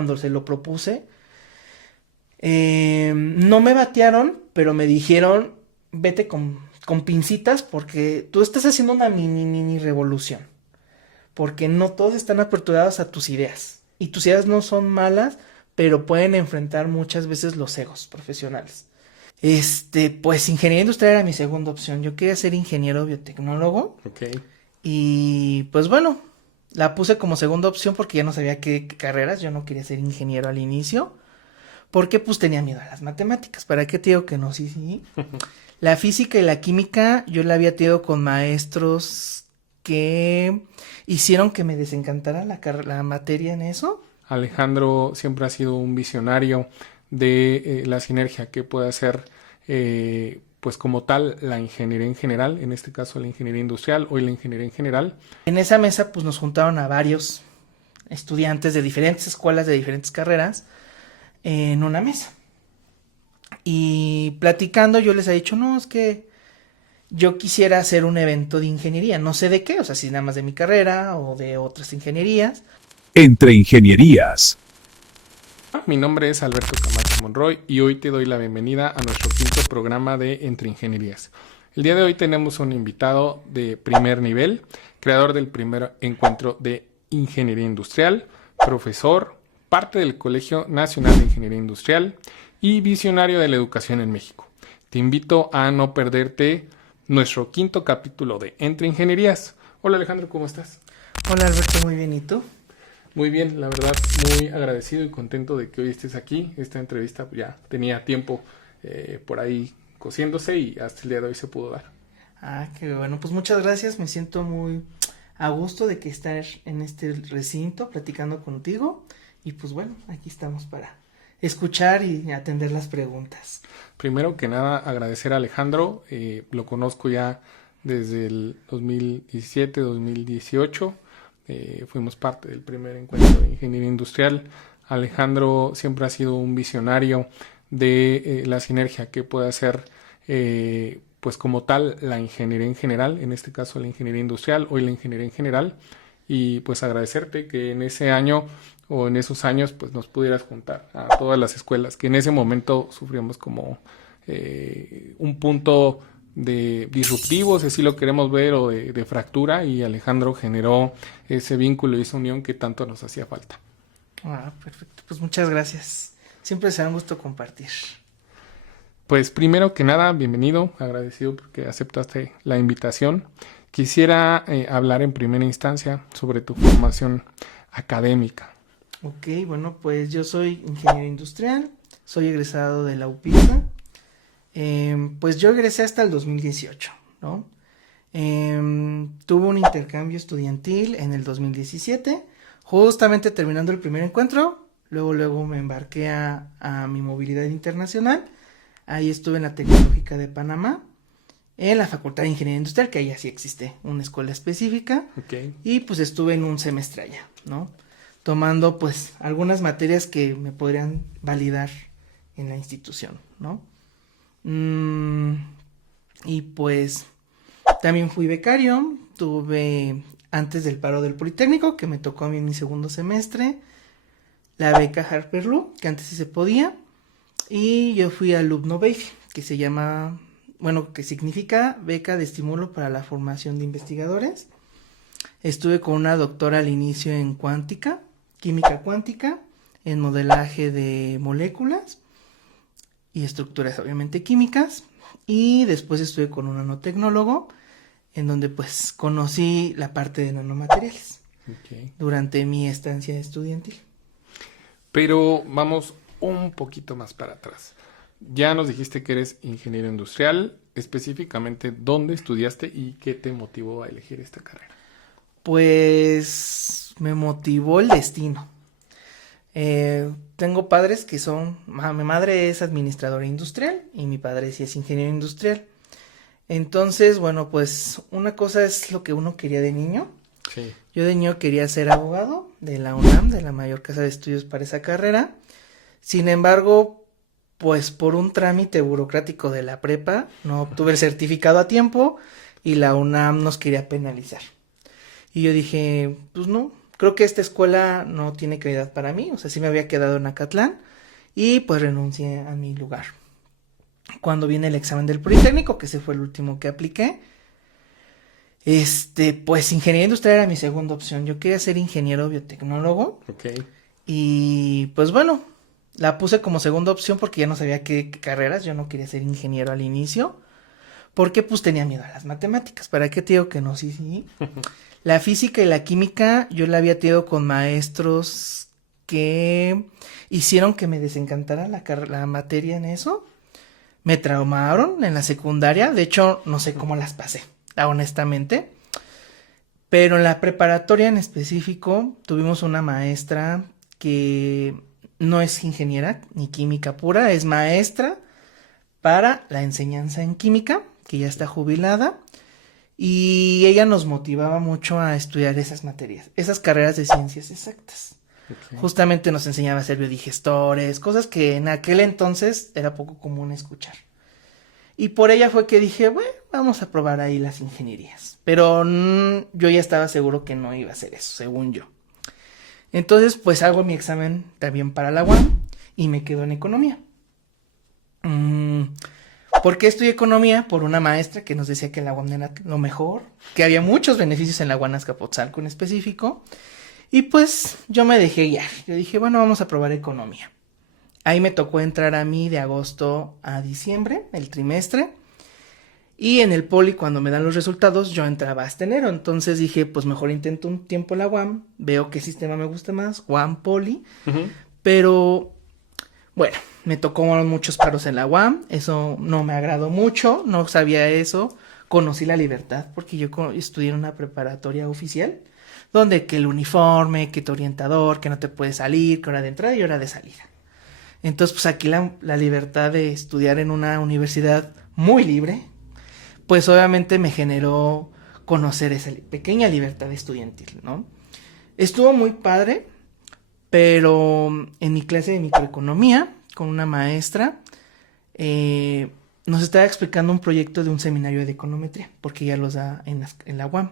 cuando se lo propuse. No me batearon, pero me dijeron, vete con pincitas porque tú estás haciendo una mini revolución. Porque no todos están aperturados a tus ideas. Y tus ideas no son malas, pero pueden enfrentar muchas veces los egos profesionales. Pues ingeniería industrial era mi segunda opción. Yo quería ser ingeniero biotecnólogo. Ok. Y pues bueno, la puse como segunda opción porque ya no sabía qué carreras. Yo no quería ser ingeniero al inicio. Porque pues tenía miedo a las matemáticas. ¿Para qué te digo que no? Sí. La física y la química yo la había tenido con maestros que hicieron que me desencantara la materia en eso. Alejandro siempre ha sido un visionario de la sinergia que puede hacer, pues como tal, la ingeniería en general, en este caso la ingeniería industrial, hoy la ingeniería en general. En esa mesa pues nos juntaron a varios estudiantes de diferentes escuelas, de diferentes carreras, en una mesa. Y platicando yo les he dicho, no, es que yo quisiera hacer un evento de ingeniería, no sé de qué, o sea, si nada más de mi carrera o de otras ingenierías. Entre ingenierías. Mi nombre es Alberto Camacho Monroy y hoy te doy la bienvenida a nuestro quinto programa de Entre Ingenierías. El día de hoy tenemos un invitado de primer nivel, creador del primer encuentro de Ingeniería Industrial, profesor, parte del Colegio Nacional de Ingeniería Industrial y visionario de la educación en México. Te invito a no perderte nuestro quinto capítulo de Entre Ingenierías. Hola Alejandro, ¿cómo estás? Hola Alberto, muy bien, ¿y tú? Muy bien, la verdad, muy agradecido y contento de que hoy estés aquí. Esta entrevista ya tenía tiempo por ahí cociéndose y hasta el día de hoy se pudo dar. Ah, qué bueno, pues muchas gracias, me siento muy a gusto de que estar en este recinto platicando contigo y pues bueno, aquí estamos para escuchar y atender las preguntas. Primero que nada, agradecer a Alejandro, lo conozco ya desde el 2017, 2018. Fuimos parte del primer encuentro de ingeniería industrial. Alejandro siempre ha sido un visionario de la sinergia que puede hacer, pues como tal, la ingeniería en general, en este caso la ingeniería industrial, hoy la ingeniería en general, y pues agradecerte que en ese año o en esos años pues nos pudieras juntar a todas las escuelas que en ese momento sufrimos como un punto de disruptivos, si así lo queremos ver, o de fractura, y Alejandro generó ese vínculo y esa unión que tanto nos hacía falta. Ah, perfecto, pues muchas gracias. Siempre será un gusto compartir. Pues primero que nada, bienvenido, agradecido porque aceptaste la invitación. Quisiera hablar en primera instancia sobre tu formación académica. Ok, bueno, pues yo soy ingeniero industrial, soy egresado de la UPISA. Pues yo egresé hasta el 2018, ¿no? Tuve un intercambio estudiantil en el 2017, justamente terminando el primer encuentro, luego me embarqué a mi movilidad internacional, ahí estuve en la Tecnológica de Panamá, en la Facultad de Ingeniería Industrial, que ahí sí existe una escuela específica, Okay. y pues estuve en un semestre allá, ¿no? Tomando pues algunas materias que me podrían validar en la institución, ¿no? Y pues también fui becario, tuve antes del paro del Politécnico, que me tocó a mí en mi segundo semestre, la beca Harper Lue, que antes sí se podía, y yo fui alumno BEIG, que se llama, bueno, que significa beca de estímulo para la formación de investigadores. Estuve con una doctora al inicio en cuántica, química cuántica, en modelaje de moléculas y estructuras obviamente químicas, y después estuve con un nanotecnólogo en donde pues conocí la parte de nanomateriales Okay. durante mi estancia estudiantil. Pero vamos un poquito más para atrás. Ya nos dijiste que eres ingeniero industrial, específicamente dónde estudiaste y qué te motivó a elegir esta carrera. Pues me motivó el destino. Tengo padres que son, mi madre es administradora industrial y mi padre sí es ingeniero industrial. Entonces, bueno, pues una cosa es lo que uno quería de niño. Sí. Yo de niño quería ser abogado de la UNAM, de la mayor casa de estudios para esa carrera. Sin embargo, pues por un trámite burocrático de la prepa, no obtuve el certificado a tiempo y la UNAM nos quería penalizar. Y yo dije, pues no, creo que esta escuela no tiene calidad para mí, o sea, sí me había quedado en Acatlán y pues renuncié a mi lugar. Cuando viene el examen del Politécnico, que ese fue el último que apliqué, pues ingeniería industrial era mi segunda opción. Yo quería ser ingeniero biotecnólogo. Ok. Y pues bueno, la puse como segunda opción porque ya no sabía qué carreras. Yo no quería ser ingeniero al inicio. Porque pues tenía miedo a las matemáticas. ¿Para qué te digo que no? Sí, sí. La física y la química yo la había tenido con maestros que hicieron que me desencantara la materia en eso. Me traumaron en la secundaria. De hecho, no sé cómo las pasé, honestamente. Pero en la preparatoria en específico tuvimos una maestra que no es ingeniera ni química pura, es maestra para la enseñanza en química, que ya está jubilada, y ella nos motivaba mucho a estudiar esas materias, esas carreras de ciencias exactas. Okay. Justamente nos enseñaba a hacer biodigestores, cosas que en aquel entonces era poco común escuchar. Y por ella fue que dije, bueno, vamos a probar ahí las ingenierías. Pero yo ya estaba seguro que no iba a hacer eso, según yo. Entonces, pues hago mi examen también para la UAM y me quedo en economía. ¿Por qué estudié economía? Por una maestra que nos decía que la UAM era lo mejor, que había muchos beneficios en la UAM Azcapotzalco en específico. Y pues yo me dejé guiar. Yo dije, bueno, vamos a probar economía. Ahí me tocó entrar a mí de agosto a diciembre, el trimestre. Y en el poli, cuando me dan los resultados, yo entraba hasta enero. Entonces dije, pues mejor intento un tiempo la UAM. Veo qué sistema me gusta más, UAM, poli. Pero, bueno, me tocó muchos paros en la UAM. Eso no me agradó mucho. No sabía eso. Conocí la libertad porque yo estudié en una preparatoria oficial. Donde que el uniforme, que tu orientador, que no te puedes salir, que hora de entrada y hora de salida. Entonces, pues aquí la libertad de estudiar en una universidad muy libre, pues obviamente me generó conocer esa pequeña libertad estudiantil, ¿no? Estuvo muy padre, pero en mi clase de microeconomía, con una maestra, nos estaba explicando un proyecto de un seminario de econometría, porque ella los da en la UAM.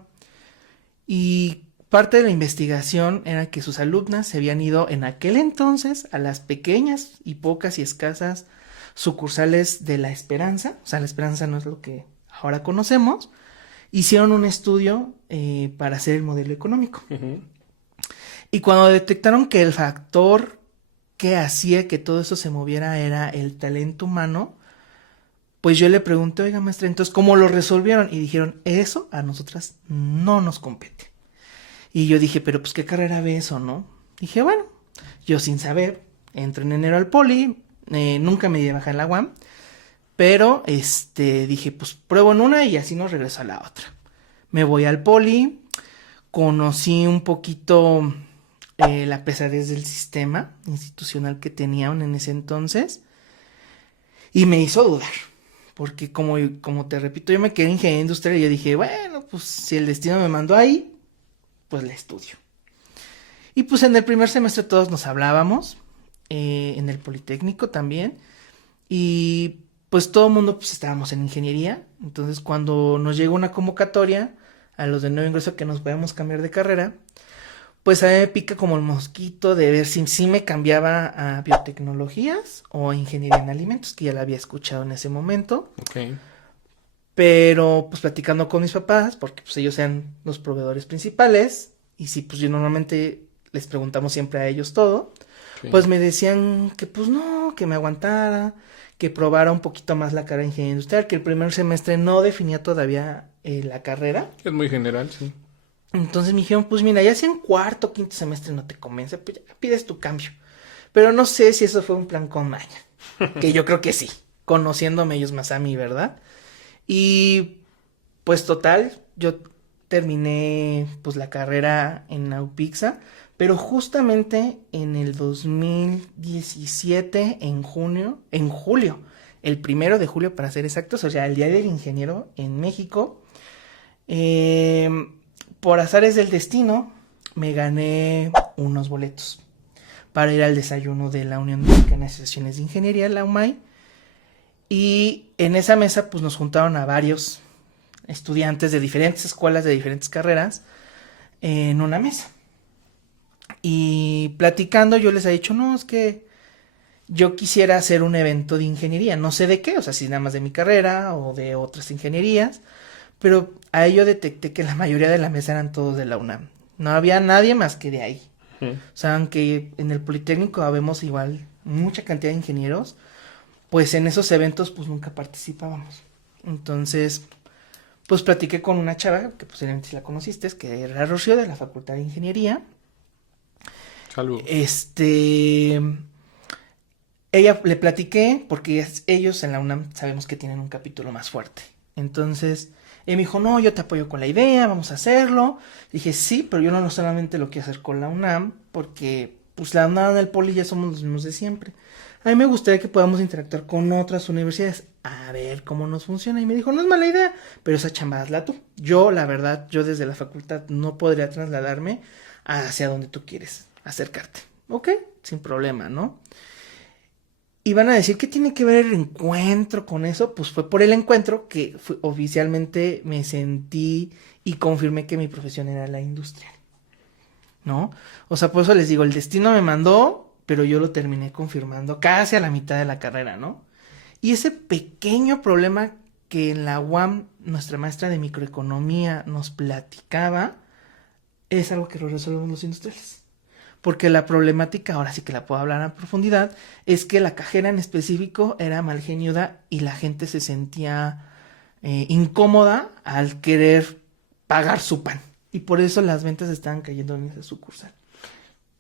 Y parte de la investigación era que sus alumnas se habían ido en aquel entonces a las pequeñas y pocas y escasas sucursales de La Esperanza. O sea, La Esperanza no es lo que ahora conocemos. Hicieron un estudio para hacer el modelo económico. Y cuando detectaron que el factor que hacía que todo eso se moviera era el talento humano, pues yo le pregunté, oiga maestra, entonces ¿cómo lo resolvieron? Y dijeron, eso a nosotras no nos compete. Y yo dije, pero pues qué carrera ve eso, ¿no? Dije, bueno, yo sin saber, entro en enero al poli, nunca me di de baja en la UAM, pero dije, pues pruebo en una y así no regreso a la otra. Me voy al poli, conocí un poquito la pesadez del sistema institucional que tenían en ese entonces y me hizo dudar. Porque como te repito, yo me quedé en ingeniería industrial y yo dije, bueno, pues si el destino me mandó ahí, pues la estudio. Y pues en el primer semestre todos nos hablábamos, en el Politécnico también, y pues todo el mundo pues estábamos en ingeniería. Entonces cuando nos llegó una convocatoria a los de nuevo ingreso que nos podíamos cambiar de carrera, pues a mí me pica como el mosquito de ver si me cambiaba a biotecnologías o a ingeniería en alimentos, que ya la había escuchado en ese momento. Ok. Pero pues platicando con mis papás, porque pues ellos eran los proveedores principales, y si pues yo normalmente les preguntamos siempre a ellos todo, Okay. pues me decían que pues no, que me aguantara, que probara un poquito más la carrera de ingeniería industrial, que el primer semestre no definía todavía la carrera. Es muy general, sí. Entonces me dijeron, pues mira, ya si en cuarto o quinto semestre no te convence, pues ya pides tu cambio. Pero no sé si eso fue un plan con maña, que yo creo que sí, conociéndome ellos más a mí, ¿verdad? Y pues total, yo terminé pues la carrera en Naupixa, pero justamente en el 2017, en julio, el 1 de julio para ser exactos, o sea, el Día del Ingeniero en México, por azares del destino, me gané unos boletos para ir al desayuno de la Unión Mexicana de Asociaciones de Ingeniería, la UMAI, y en esa mesa pues nos juntaron a varios estudiantes de diferentes escuelas, de diferentes carreras, en una mesa. Y platicando yo les he dicho, no, es que yo quisiera hacer un evento de ingeniería, no sé de qué, o sea, si nada más de mi carrera o de otras ingenierías, pero ahí yo detecté que la mayoría de la mesa eran todos de la UNAM. No había nadie más que de ahí. Ujú. O sea, aunque en el Politécnico habemos igual mucha cantidad de ingenieros, pues en esos eventos pues nunca participábamos. Entonces, pues platiqué con una chava, que posiblemente si la conociste, que era Rocío de la Facultad de Ingeniería. Saludos. Ella le platiqué porque ellos en la UNAM sabemos que tienen un capítulo más fuerte. Entonces, ella me dijo, no, yo te apoyo con la idea, vamos a hacerlo. Dije, sí, pero yo no solamente lo quiero hacer con la UNAM, porque pues la UNAM y el Poli ya somos los mismos de siempre. A mí me gustaría que podamos interactuar con otras universidades, a ver cómo nos funciona. Y me dijo, no es mala idea, pero esa chamba hazla tú. Yo, la verdad, yo desde la facultad no podría trasladarme hacia donde tú quieres acercarte. Ok, sin problema, ¿no? Y van a decir, ¿qué tiene que ver el encuentro con eso? Pues fue por el encuentro que oficialmente me sentí y confirmé que mi profesión era la industrial, ¿no? O sea, por eso les digo, el destino me mandó, pero yo lo terminé confirmando casi a la mitad de la carrera, ¿no? Y ese pequeño problema que en la UAM nuestra maestra de microeconomía nos platicaba, es algo que lo resolvemos los industriales. Porque la problemática, ahora sí que la puedo hablar a profundidad, es que la cajera en específico era malgeniuda y la gente se sentía incómoda al querer pagar su pan. Y por eso las ventas estaban cayendo en esa sucursal.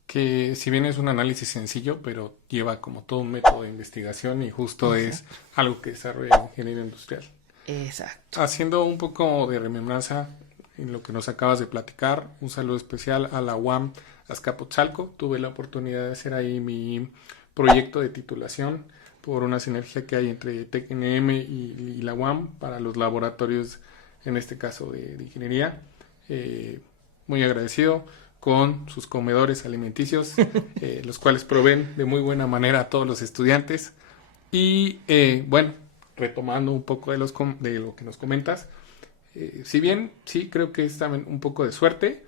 Que si bien es un análisis sencillo, pero lleva como todo un método de investigación y justo es algo que desarrolla el ingeniero industrial. Exacto. Haciendo un poco de remembranza en lo que nos acabas de platicar, un saludo especial a la UAM Azcapotzalco. Tuve la oportunidad de hacer ahí mi proyecto de titulación por una sinergia que hay entre TecNM y la UAM para los laboratorios, en este caso de ingeniería. Muy agradecido con sus comedores alimenticios, los cuales proveen de muy buena manera a todos los estudiantes. Y bueno, retomando un poco de lo que nos comentas, si bien sí creo que es también un poco de suerte,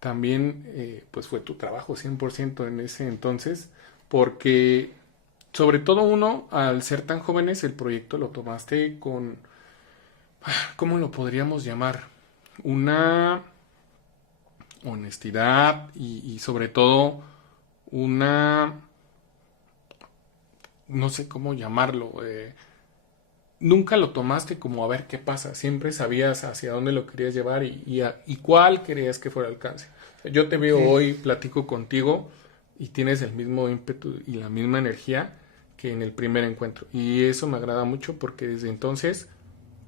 también pues fue tu trabajo 100% en ese entonces, porque sobre todo uno, al ser tan jóvenes, el proyecto lo tomaste con, ¿cómo lo podríamos llamar? Una honestidad y sobre todo una, no sé cómo llamarlo, nunca lo tomaste como a ver qué pasa, siempre sabías hacia dónde lo querías llevar y cuál querías que fuera el alcance. O sea, yo te veo hoy, platico contigo y tienes el mismo ímpetu y la misma energía que en el primer encuentro. Y eso me agrada mucho porque desde entonces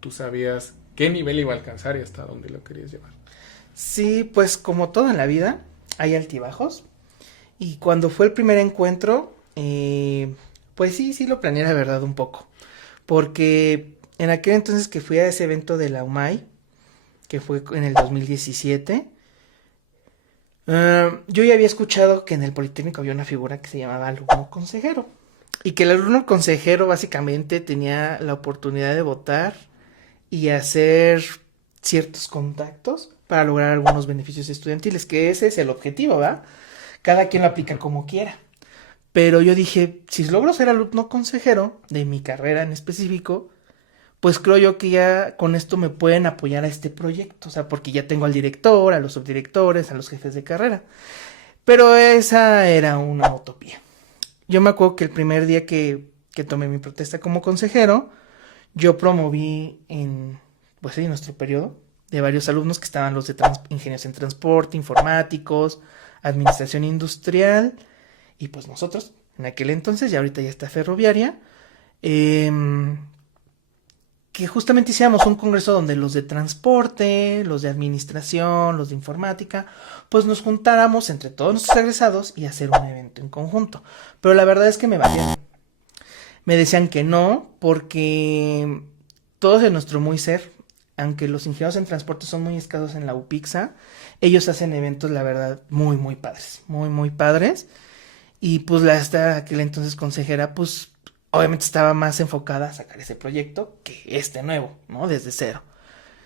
tú sabías qué nivel iba a alcanzar y hasta dónde lo querías llevar. Sí, pues como todo en la vida, hay altibajos. Y cuando fue el primer encuentro, pues sí lo planeé la verdad un poco. Porque en aquel entonces que fui a ese evento de la UMAI, que fue en el 2017, yo ya había escuchado que en el Politécnico había una figura que se llamaba alumno consejero. Y que el alumno consejero básicamente tenía la oportunidad de votar y hacer ciertos contactos para lograr algunos beneficios estudiantiles, que ese es el objetivo, ¿verdad? Cada quien lo aplica como quiera. Pero yo dije, si logro ser alumno consejero de mi carrera en específico, pues creo yo que ya con esto me pueden apoyar a este proyecto, o sea, porque ya tengo al director, a los subdirectores, a los jefes de carrera. Pero esa era una utopía. Yo me acuerdo que el primer día que tomé mi protesta como consejero, yo promoví pues en nuestro periodo de varios alumnos que estaban los de ingenieros en transporte, informáticos, administración industrial y pues nosotros en aquel entonces, y ahorita ya está ferroviaria, que justamente hiciéramos un congreso donde los de transporte, los de administración, los de informática, pues nos juntáramos entre todos nuestros egresados y hacer un evento en conjunto. Pero la verdad es que me valían. Me decían que no, porque todos en nuestro muy ser, aunque los ingenieros en transporte son muy escasos en la UPIXA, ellos hacen eventos, la verdad, muy, muy padres, muy, muy padres. Y pues hasta aquel entonces consejera, pues obviamente estaba más enfocada a sacar ese proyecto que este nuevo, ¿no? Desde cero.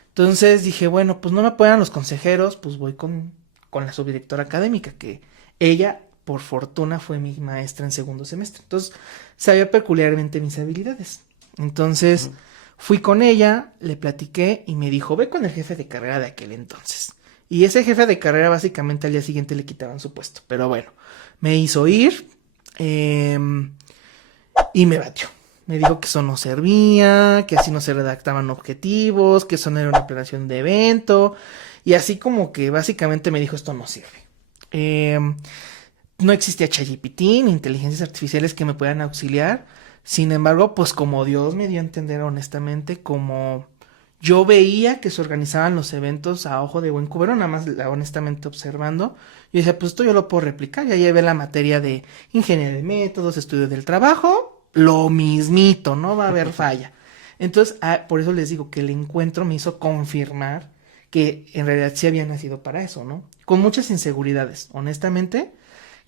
Entonces dije, bueno, pues no me apoyan los consejeros, pues voy con la subdirectora académica, que Ella, por fortuna, fue mi maestra en segundo semestre. Entonces, sabía peculiarmente mis habilidades. Entonces, fui con ella, le platiqué y me dijo, ve con el jefe de carrera de aquel entonces. Y ese jefe de carrera básicamente al día siguiente le quitaban su puesto. Pero bueno, me hizo ir y me batió. Me dijo que eso no servía, que así no se redactaban objetivos, que eso no era una planeación de evento. Y así como que básicamente me dijo, esto no sirve. No existía ChatGPT ni inteligencias artificiales que me puedan auxiliar. Sin embargo, pues como Dios me dio a entender honestamente, como yo veía que se organizaban los eventos a ojo de buen cubero, nada más honestamente observando, yo decía, pues esto yo lo puedo replicar. Ya llevé la materia de ingeniería de métodos, estudio del trabajo, lo mismito, no va a haber falla. Entonces, por eso les digo que el encuentro me hizo confirmar que en realidad sí había nacido para eso, ¿no? Con muchas inseguridades, honestamente,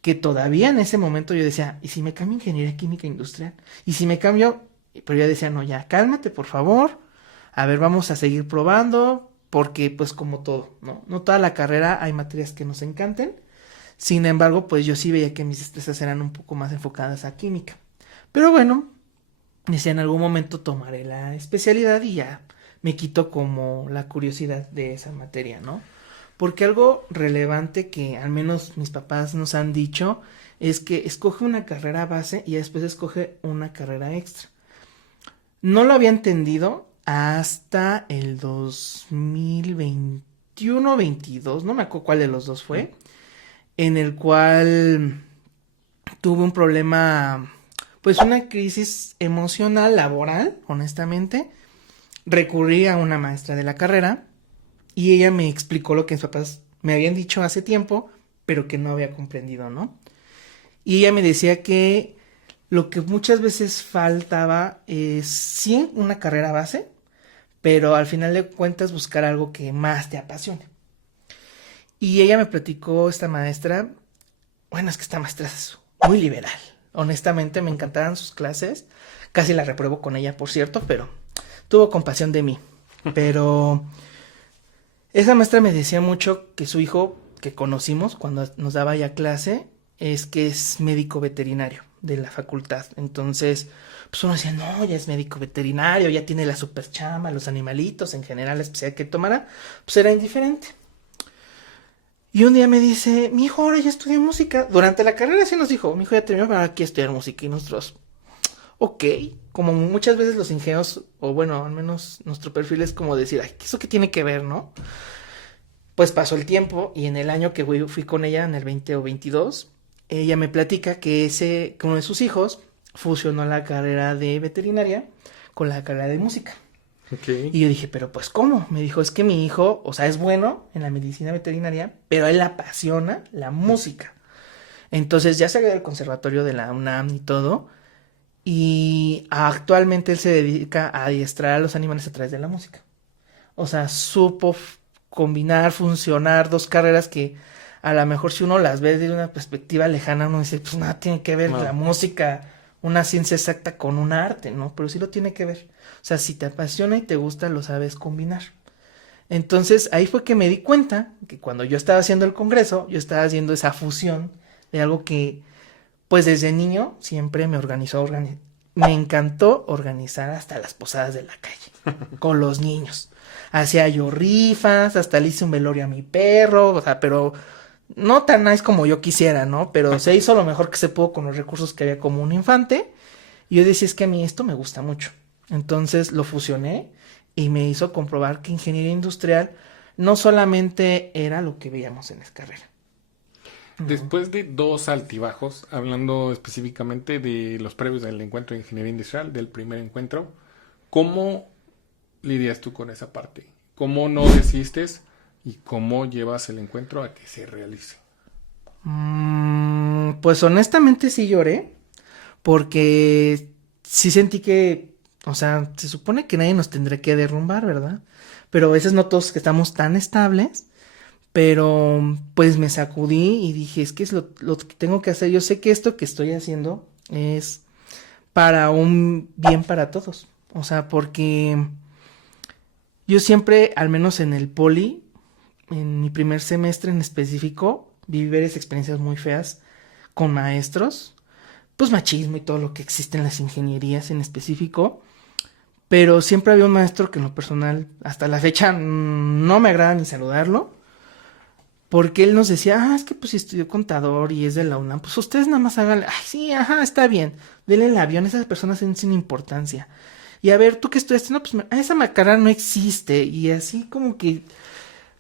que todavía en ese momento yo decía, ¿y si me cambio a ingeniería química industrial? ¿Y si me cambio? Pero yo decía, no, ya, cálmate, por favor. A ver, vamos a seguir probando, porque pues como todo, ¿no? No toda la carrera hay materias que nos encanten. Sin embargo, pues yo sí veía que mis destrezas eran un poco más enfocadas a química. Pero bueno, decía, en algún momento tomaré la especialidad y ya me quito como la curiosidad de esa materia, ¿no? Porque algo relevante que al menos mis papás nos han dicho es que escoge una carrera base y después escoge una carrera extra. No lo había entendido hasta el 2021-22, no me acuerdo cuál de los dos fue, en el cual tuve un problema, pues una crisis emocional, laboral, honestamente. Recurrí a una maestra de la carrera y ella me explicó lo que mis papás me habían dicho hace tiempo, pero que no había comprendido, ¿no? Y ella me decía que lo que muchas veces faltaba es sí una carrera base, pero al final de cuentas buscar algo que más te apasione. Y ella me platicó, esta maestra, bueno, es que esta maestra es muy liberal. Honestamente me encantaban sus clases, casi la repruebo con ella, por cierto, pero tuvo compasión de mí. Pero esa maestra me decía mucho que su hijo, que conocimos cuando nos daba ya clase, es que es médico veterinario de la facultad. Entonces, pues uno decía, no, ya es médico veterinario, ya tiene la super chamba, los animalitos, en general, la especialidad que tomara, pues era indiferente. Y un día me dice, mi hijo ahora ya estudia música. Durante la carrera sí nos dijo, mi hijo ya terminó, para aquí estudiar música. Y nosotros, ok, como muchas veces los ingenieros, o bueno, al menos nuestro perfil es como decir, ay, ¿eso qué tiene que ver, no? Pues pasó el tiempo y en el año que fui con ella, en el 20 o 22, ella me platica que uno de sus hijos fusionó la carrera de veterinaria con la carrera de música. Okay. Y yo dije, pero pues ¿cómo? Me dijo, es que mi hijo, o sea, es bueno en la medicina veterinaria, pero a él le apasiona la música. Entonces ya salió del conservatorio de la UNAM y todo, y actualmente él se dedica a adiestrar a los animales a través de la música. O sea, supo combinar, funcionar dos carreras que a lo mejor si uno las ve desde una perspectiva lejana, uno dice, pues nada tiene que ver la música, una ciencia exacta con un arte, ¿no? Pero sí lo tiene que ver. O sea, si te apasiona y te gusta, lo sabes combinar. Entonces, ahí fue que me di cuenta que cuando yo estaba haciendo el congreso, yo estaba haciendo esa fusión de algo que, pues desde niño, siempre me me encantó organizar hasta las posadas de la calle, con los niños. Hacía yo rifas, hasta le hice un velorio a mi perro, o sea, pero no tan nice como yo quisiera, ¿no? Pero se hizo lo mejor que se pudo con los recursos que había como un infante. Y yo decía, es que a mí esto me gusta mucho. Entonces lo fusioné y me hizo comprobar que ingeniería industrial no solamente era lo que veíamos en la carrera. Después de dos altibajos, hablando específicamente de los previos del encuentro de ingeniería industrial, del primer encuentro, ¿cómo lidias tú con esa parte? ¿Cómo no desistes y cómo llevas el encuentro a que se realice? Pues honestamente sí lloré, porque sí sentí que, o sea, se supone que nadie nos tendría que derrumbar, ¿verdad? Pero a veces no todos que estamos tan estables, pero pues me sacudí y dije, es que es lo que tengo que hacer. Yo sé que esto que estoy haciendo es para un bien para todos. O sea, porque yo siempre, al menos en el poli, en mi primer semestre en específico, viví varias experiencias muy feas con maestros, pues machismo y todo lo que existe en las ingenierías en específico, pero siempre había un maestro que en lo personal, hasta la fecha, no me agrada ni saludarlo, porque él nos decía, es que pues si estudió contador y es de la UNAM, pues ustedes nada más háganle, ay, sí, ajá, está bien, denle el avión, esas personas son sin importancia. Y a ver, tú que estudiaste, no, pues esa carrera no existe, y así como que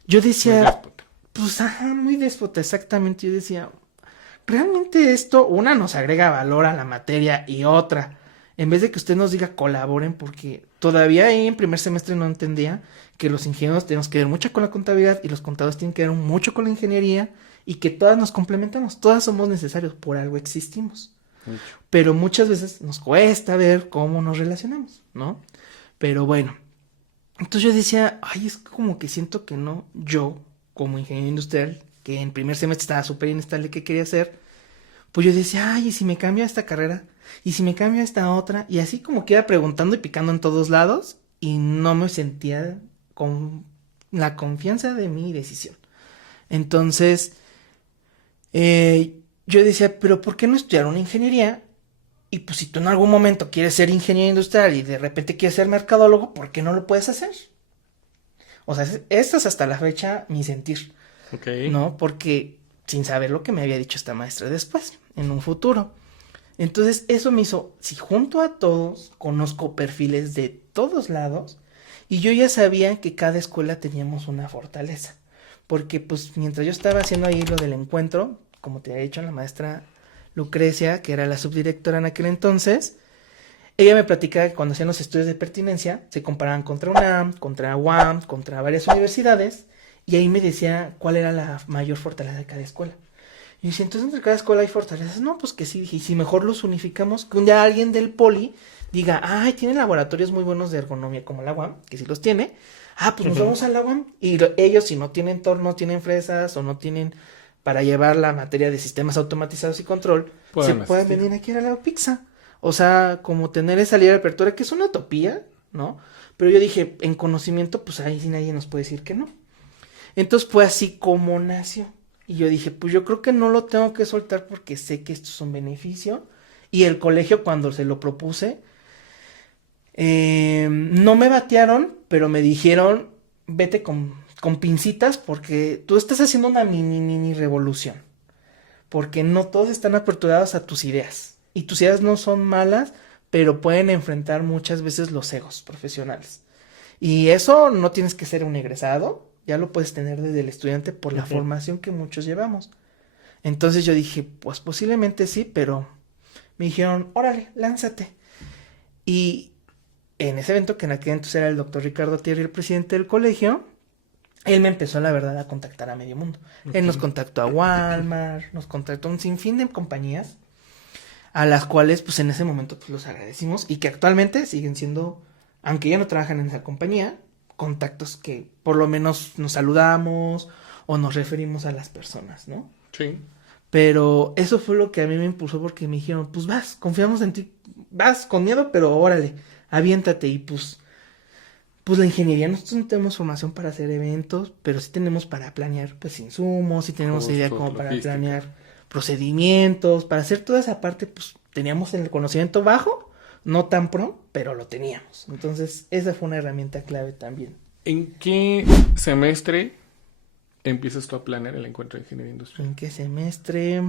yo Muy decía, déspota. pues ajá, muy déspota, exactamente, yo decía, realmente esto, una, nos agrega valor a la materia y otra, en vez de que usted nos diga colaboren, porque todavía ahí en primer semestre no entendía que los ingenieros tenemos que ver mucho con la contabilidad y los contadores tienen que ver mucho con la ingeniería y que todas nos complementamos, todas somos necesarios, por algo existimos. Mucho. Pero muchas veces nos cuesta ver cómo nos relacionamos, ¿no? Pero bueno, entonces yo decía, ay, es como que siento que no, yo, como ingeniero industrial, que en primer semestre estaba súper inestable qué quería hacer, pues yo decía, ay, ¿y si me cambio a esta carrera? ¿Y si me cambio a esta otra? Y así como que iba preguntando y picando en todos lados y no me sentía con la confianza de mi decisión. Entonces, yo decía, pero ¿por qué no estudiar una ingeniería? Y pues si tú en algún momento quieres ser ingeniero industrial y de repente quieres ser mercadólogo, ¿por qué no lo puedes hacer? O sea, esta es hasta la fecha mi sentir, Ok. ¿no? Porque sin saber lo que me había dicho esta maestra después, en un futuro. Entonces eso me hizo, si junto a todos conozco perfiles de todos lados y yo ya sabía que cada escuela teníamos una fortaleza. Porque pues mientras yo estaba haciendo ahí lo del encuentro, como te había dicho la maestra Lucrecia, que era la subdirectora en aquel entonces, ella me platicaba que cuando hacían los estudios de pertinencia se comparaban contra UNAM, contra UAM, contra varias universidades y ahí me decía cuál era la mayor fortaleza de cada escuela. Y decía, entonces entre cada escuela hay fortalezas. No, pues que sí, dije, y si mejor los unificamos, que un día alguien del poli diga, ay, tienen laboratorios muy buenos de ergonomía como la UAM, que sí los tiene. Pues nos vamos a la UAM. Y ellos, si no tienen no tienen fresas o no tienen para llevar la materia de sistemas automatizados y control, Pueden se pueden asistir. venir aquí a la Pizza. O sea, como tener esa libre apertura, que es una utopía, ¿no? Pero yo dije, en conocimiento, pues ahí sí nadie nos puede decir que no. Entonces fue así como nació. Y yo dije, pues yo creo que no lo tengo que soltar porque sé que esto es un beneficio. Y el colegio, cuando se lo propuse, no me batearon, pero me dijeron, vete con pincitas porque tú estás haciendo una mini revolución. Porque no todos están aperturados a tus ideas. Y tus ideas no son malas, pero pueden enfrentar muchas veces los egos profesionales. Y eso no tienes que ser un egresado, ya lo puedes tener desde el estudiante por la formación que muchos llevamos. Entonces yo dije, pues posiblemente sí, pero me dijeron, órale, lánzate. Y en ese evento, que en aquel entonces era el doctor Ricardo Thierry, el presidente del colegio, él me empezó, la verdad, a contactar a medio mundo. Él nos contactó a Walmart, nos contactó a un sinfín de compañías, a las cuales, pues en ese momento, pues los agradecimos y que actualmente siguen siendo, aunque ya no trabajan en esa compañía, contactos que por lo menos nos saludamos o nos referimos a las personas, ¿no? Sí. Pero eso fue lo que a mí me impulsó porque me dijeron, pues vas, confiamos en ti, vas con miedo, pero órale, aviéntate. Y pues la ingeniería, nosotros no tenemos formación para hacer eventos, pero sí tenemos para planear pues insumos, sí tenemos idea Costos, como para logística. planear procedimientos, para hacer toda esa parte, pues teníamos el conocimiento bajo, no tan pro, pero lo teníamos. Entonces esa fue una herramienta clave también. ¿En qué semestre empiezas tú a planear el encuentro de ingeniería industrial? ¿En qué semestre?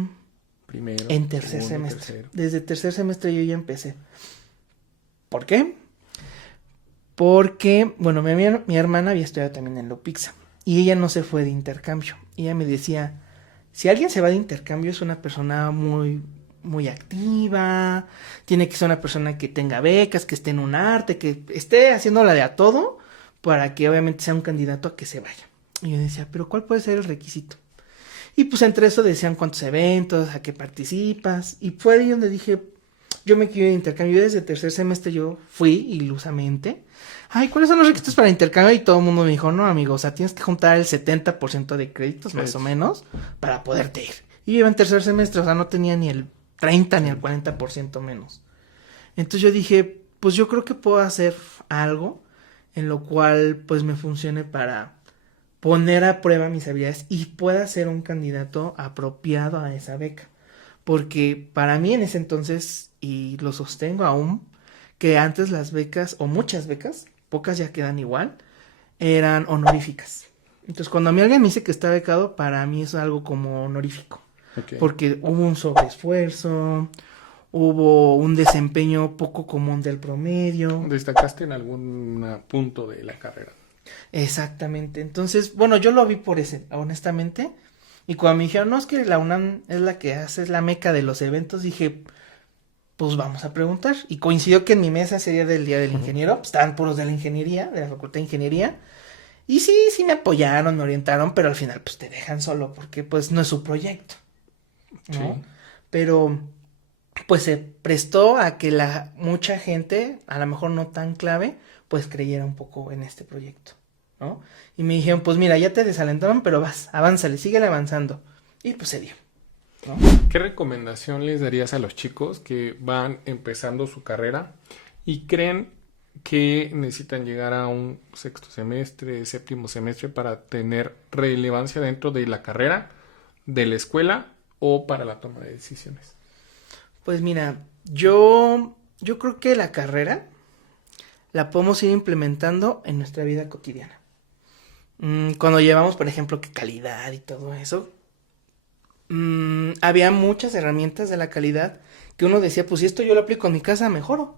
Primero. En tercer segundo, semestre. tercero. Desde tercer semestre yo ya empecé. ¿Por qué? Porque, bueno, mi hermana había estudiado también en Lopixa y ella no se fue de intercambio. Y ella me decía, si alguien se va de intercambio es una persona muy, muy activa, tiene que ser una persona que tenga becas, que esté en un arte, que esté haciéndola de a todo para que obviamente sea un candidato a que se vaya. Y yo decía, pero ¿cuál puede ser el requisito? Y pues entre eso decían cuántos eventos, a qué participas. Y fue ahí donde dije, yo me quiero ir de intercambio. Yo desde tercer semestre yo fui ilusamente. Ay, ¿cuáles son los requisitos para intercambio? Y todo el mundo me dijo, no, amigo, o sea, tienes que juntar el 70% de créditos más o menos para poderte ir. Y yo iba en tercer semestre, o sea, no tenía ni el 30 ni el 40% menos. Entonces yo dije, pues yo creo que puedo hacer algo en lo cual pues me funcione para poner a prueba mis habilidades y pueda ser un candidato apropiado a esa beca. Porque para mí en ese entonces, y lo sostengo aún, que antes las becas, o muchas becas, pocas ya quedan igual, eran honoríficas. Entonces cuando a mí alguien me dice que está becado, para mí es algo como honorífico. Ok. Porque hubo un sobreesfuerzo, hubo un desempeño poco común del promedio. ¿Destacaste en algún punto de la carrera? Exactamente. Entonces, bueno, yo lo vi por ese, honestamente. Y cuando me dijeron, no, es que la UNAM es la que hace, es la meca de los eventos, dije, pues vamos a preguntar. Y coincidió que en mi mesa sería del Día del Ingeniero, pues, estaban puros de la ingeniería, de la Facultad de Ingeniería. Y sí, sí me apoyaron, me orientaron, pero al final pues te dejan solo porque pues no es su proyecto, ¿no? Sí. Pero pues se prestó a que mucha gente, a lo mejor no tan clave, pues creyera un poco en este proyecto, ¿no? Y me dijeron, pues mira, ya te desalentaron, pero vas, avánzale, síguele avanzando. Y pues se dio, ¿no? ¿Qué recomendación les darías a los chicos que van empezando su carrera y creen que necesitan llegar a un sexto semestre, séptimo semestre para tener relevancia dentro de la carrera, de la escuela o para la toma de decisiones? Pues mira, yo creo que la carrera la podemos ir implementando en nuestra vida cotidiana. Cuando llevamos, por ejemplo, que calidad y todo eso, había muchas herramientas de la calidad que uno decía, pues si esto yo lo aplico en mi casa, mejoro.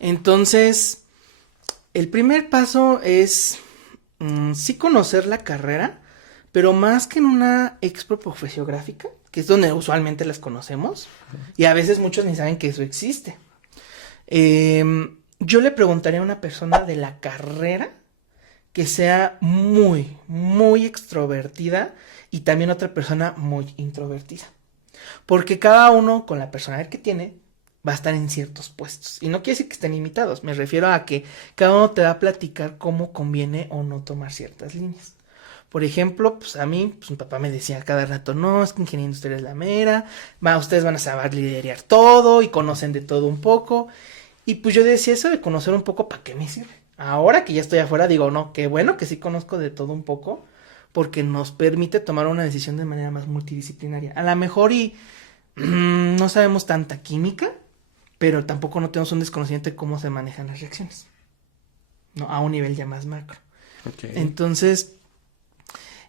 Entonces, el primer paso es sí conocer la carrera, pero más que en una expo profesiográfica, que es donde usualmente las conocemos, y a veces muchos ni saben que eso existe. Yo le preguntaría a una persona de la carrera que sea muy, muy extrovertida y también otra persona muy introvertida. Porque cada uno con la personalidad que tiene va a estar en ciertos puestos. Y no quiere decir que estén limitados, me refiero a que cada uno te va a platicar cómo conviene o no tomar ciertas líneas. Por ejemplo, pues a mí, pues mi papá me decía cada rato, no, es que ingeniería industrial es la mera, ustedes van a saber liderar todo y conocen de todo un poco. Y pues yo decía, eso de conocer un poco, ¿para qué me sirve? Ahora que ya estoy afuera, digo, no, qué bueno que sí conozco de todo un poco, porque nos permite tomar una decisión de manera más multidisciplinaria. A lo mejor no sabemos tanta química, pero tampoco no tenemos un desconocimiento de cómo se manejan las reacciones, ¿no? A un nivel ya más macro. Okay. Entonces,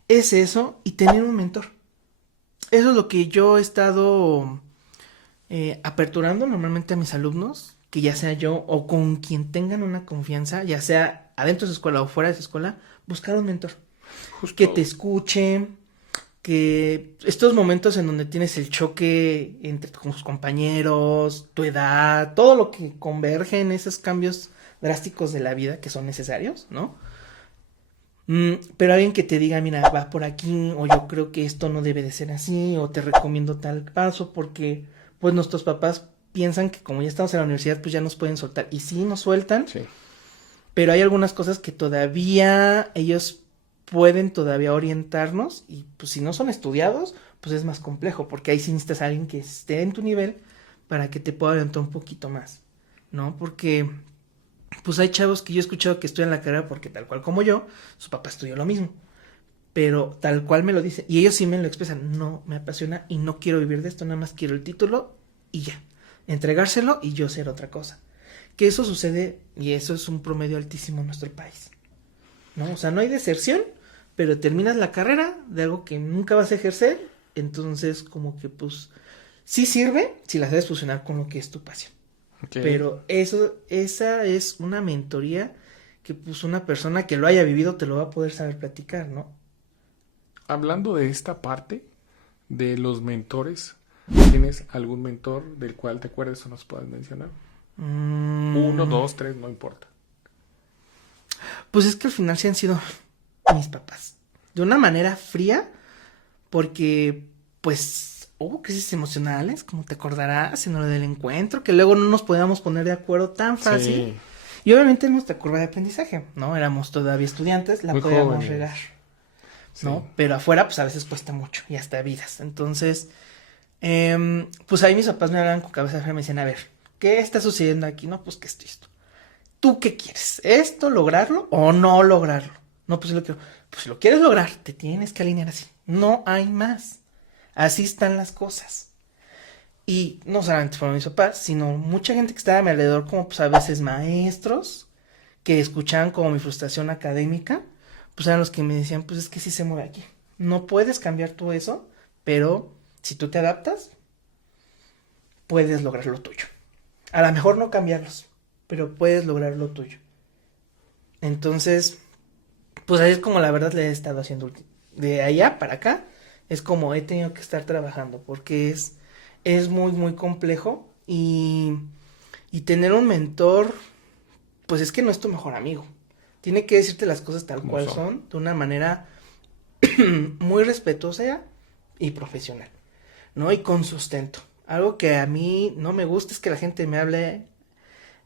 es eso, y tener un mentor. Eso es lo que yo he estado aperturando normalmente a mis alumnos, que ya sea yo o con quien tengan una confianza, ya sea adentro de su escuela o fuera de su escuela, buscar un mentor. Justo. Que te escuche, que estos momentos en donde tienes el choque entre tus compañeros, tu edad, todo lo que converge en esos cambios drásticos de la vida que son necesarios, ¿no? Pero alguien que te diga, mira, va por aquí, o yo creo que esto no debe de ser así, o te recomiendo tal paso, porque pues nuestros papás piensan que como ya estamos en la universidad, pues ya nos pueden soltar, y sí nos sueltan, Sí. pero hay algunas cosas que todavía ellos pueden todavía orientarnos, y pues si no son estudiados, pues es más complejo, porque ahí sí necesitas a alguien que esté en tu nivel para que te pueda orientar un poquito más, ¿no? Porque pues hay chavos que yo he escuchado que estudian la carrera porque tal cual como yo, su papá estudió lo mismo, pero tal cual me lo dice, y ellos sí me lo expresan, no me apasiona y no quiero vivir de esto, nada más quiero el título y ya, entregárselo y yo ser otra cosa. Que eso sucede, y eso es un promedio altísimo en nuestro país, ¿no? O sea, no hay deserción, pero terminas la carrera de algo que nunca vas a ejercer, entonces como que pues sí sirve si la sabes fusionar con lo que es tu pasión. Okay. Pero esa es una mentoría que pues una persona que lo haya vivido te lo va a poder saber platicar, ¿no? Hablando de esta parte de los mentores, ¿tienes algún mentor del cual te acuerdes o nos puedas mencionar? 1, 2, 3, no importa. Pues es que al final sí han sido mis papás. De una manera fría, porque pues hubo crisis emocionales, como te acordarás, en lo del encuentro, que luego no nos podíamos poner de acuerdo tan fácil. Sí. Y obviamente en nuestra curva de aprendizaje, ¿no? Éramos todavía estudiantes, la Muy podíamos jóvenes. regar, ¿no? Sí. Pero afuera, pues a veces cuesta mucho, y hasta vidas. Entonces, pues ahí mis papás me hablaban con cabeza fría y me decían, a ver, ¿qué está sucediendo aquí? No, pues que esto. ¿Tú qué quieres? ¿Esto, lograrlo o no lograrlo? No, pues lo quiero. Pues si lo quieres lograr, te tienes que alinear así. No hay más. Así están las cosas. Y no solamente fueron mis papás, sino mucha gente que estaba a mi alrededor, como pues a veces maestros, que escuchaban como mi frustración académica, pues eran los que me decían, pues es que sí se mueve aquí. No puedes cambiar tú eso, pero si tú te adaptas, puedes lograr lo tuyo. A lo mejor no cambiarlos, pero puedes lograr lo tuyo. Entonces, pues ahí es como la verdad le he estado haciendo. De allá para acá, es como he tenido que estar trabajando, porque es muy, muy complejo y tener un mentor, pues es que no es tu mejor amigo. Tiene que decirte las cosas tal Como cual son, de una manera muy respetuosa y profesional, ¿no? Y con sustento. Algo que a mí no me gusta es que la gente me hable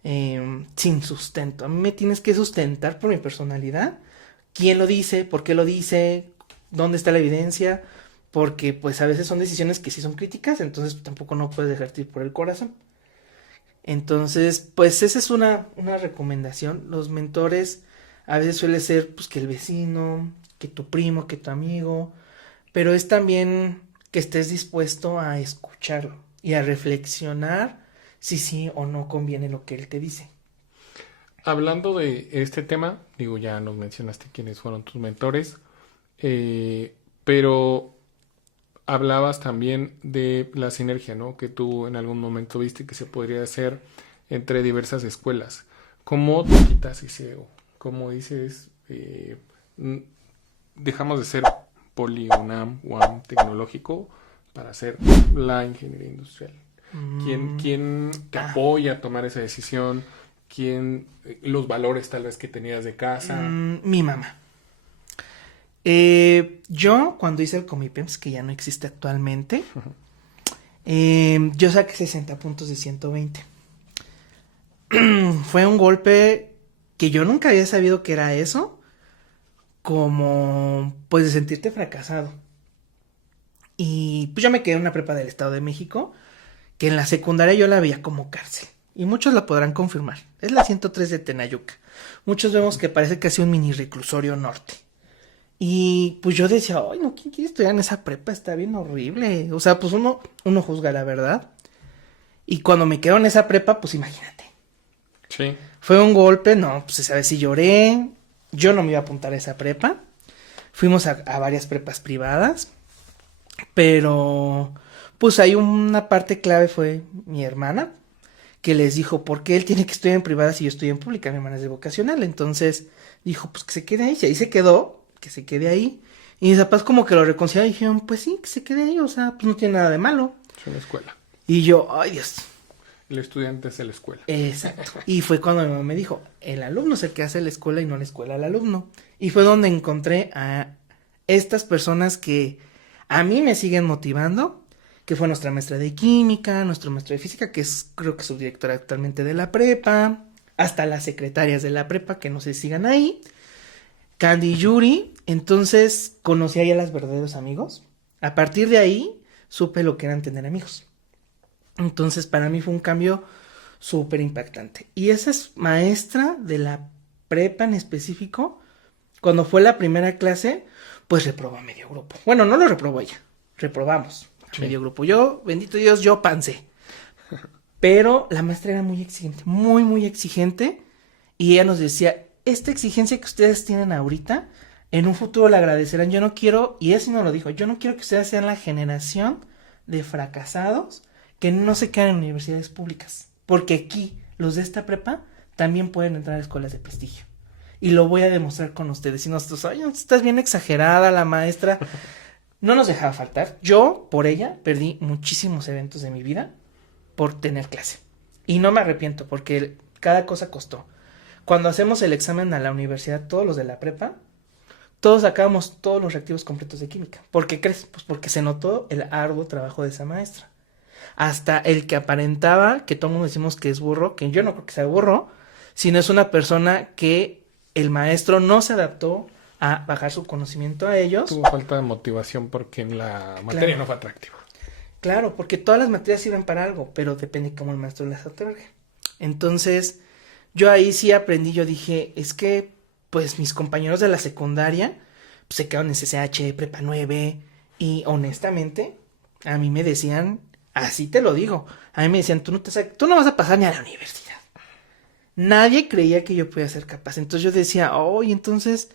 sin sustento. A mí me tienes que sustentar por mi personalidad. ¿Quién lo dice? ¿Por qué lo dice? ¿Dónde está la evidencia? Porque pues a veces son decisiones que sí son críticas, entonces tampoco no puedes dejarte ir por el corazón. Entonces, pues esa es una recomendación. Los mentores a veces suele ser pues que el vecino, que tu primo, que tu amigo, pero es también que estés dispuesto a escucharlo y a reflexionar si sí o no conviene lo que él te dice. Hablando de este tema, digo, ya nos mencionaste quiénes fueron tus mentores, pero hablabas también de la sinergia, ¿no? Que tú en algún momento viste que se podría hacer entre diversas escuelas. ¿Cómo te quitas ese ego? ¿Cómo dices, dejamos de ser Poli, UNAM, UAM tecnológico para hacer la ingeniería industrial? ¿Quién te apoya a tomar esa decisión? ¿Quién, los valores tal vez que tenías de casa? Mi mamá. Yo cuando hice el Comipems, que ya no existe actualmente, yo saqué 60 puntos de 120. Fue un golpe que yo nunca había sabido que era eso, como pues de sentirte fracasado. Y pues yo me quedé en una prepa del Estado de México, que en la secundaria yo la veía como cárcel. Y muchos la podrán confirmar. Es la 103 de Tenayuca. Muchos vemos que parece casi un mini reclusorio norte. Y pues yo decía, ay, no, ¿quién quiere estudiar en esa prepa? Está bien horrible. O sea, pues uno juzga la verdad. Y cuando me quedo en esa prepa, pues imagínate. Sí. Fue un golpe, no, pues esa vez sí lloré. Yo no me iba a apuntar a esa prepa. Fuimos a varias prepas privadas. Pero, pues ahí una parte clave fue mi hermana, que les dijo, ¿por qué él tiene que estudiar en privada si yo estoy en pública? Mi hermana es de vocacional. Entonces dijo, pues que se quede ahí. Si ahí se quedó, que se quede ahí. Y mis papás como que lo reconciliaron y dijeron, pues sí, que se quede ahí. O sea, pues no tiene nada de malo. Es una escuela. Y yo, ay Dios. El estudiante es de la escuela. Exacto. Y fue cuando mi mamá me dijo, el alumno es el que hace la escuela y no la escuela al alumno. Y fue donde encontré a estas personas que a mí me siguen motivando, que fue nuestra maestra de química, nuestro maestro de física, que es creo que subdirectora actualmente de la prepa, hasta las secretarias de la prepa, que no se sigan ahí, Candy y Yuri. Entonces conocí ahí a los verdaderos amigos. A partir de ahí supe lo que eran tener amigos. Entonces para mí fue un cambio súper impactante. Y esa es maestra de la prepa en específico, cuando fue la primera clase, pues reprobó a medio grupo. Bueno, no lo reprobó ella, reprobamos a Sí. medio grupo. Yo, bendito Dios, yo pancé. Pero la maestra era muy exigente, muy, muy exigente. Y ella nos decía, esta exigencia que ustedes tienen ahorita, en un futuro la agradecerán. Yo no quiero, y eso no lo dijo, yo no quiero que ustedes sean la generación de fracasados que no se quedan en universidades públicas. Porque aquí, los de esta prepa, también pueden entrar a escuelas de prestigio. Y lo voy a demostrar con ustedes. Y nosotros, ay, estás bien exagerada, la maestra. No nos dejaba faltar. Yo, por ella, perdí muchísimos eventos de mi vida por tener clase. Y no me arrepiento, porque cada cosa costó. Cuando hacemos el examen a la universidad, todos los de la prepa, todos sacábamos todos los reactivos completos de química. ¿Por qué crees? Pues porque se notó el arduo trabajo de esa maestra. Hasta el que aparentaba, que todo el mundo decimos que es burro, que yo no creo que sea burro, sino es una persona que el maestro no se adaptó a bajar su conocimiento a ellos. Tuvo falta de motivación porque en la materia Claro. no fue atractivo. Claro, porque todas las materias sirven para algo, pero depende cómo el maestro las otorgue. Entonces, yo ahí sí aprendí, yo dije, es que pues mis compañeros de la secundaria pues, se quedaron en CCH, Prepa 9 y honestamente a mí me decían, así te lo digo, a mí me decían, tú no vas a pasar ni a la universidad. Nadie creía que yo podía ser capaz. Entonces yo decía, entonces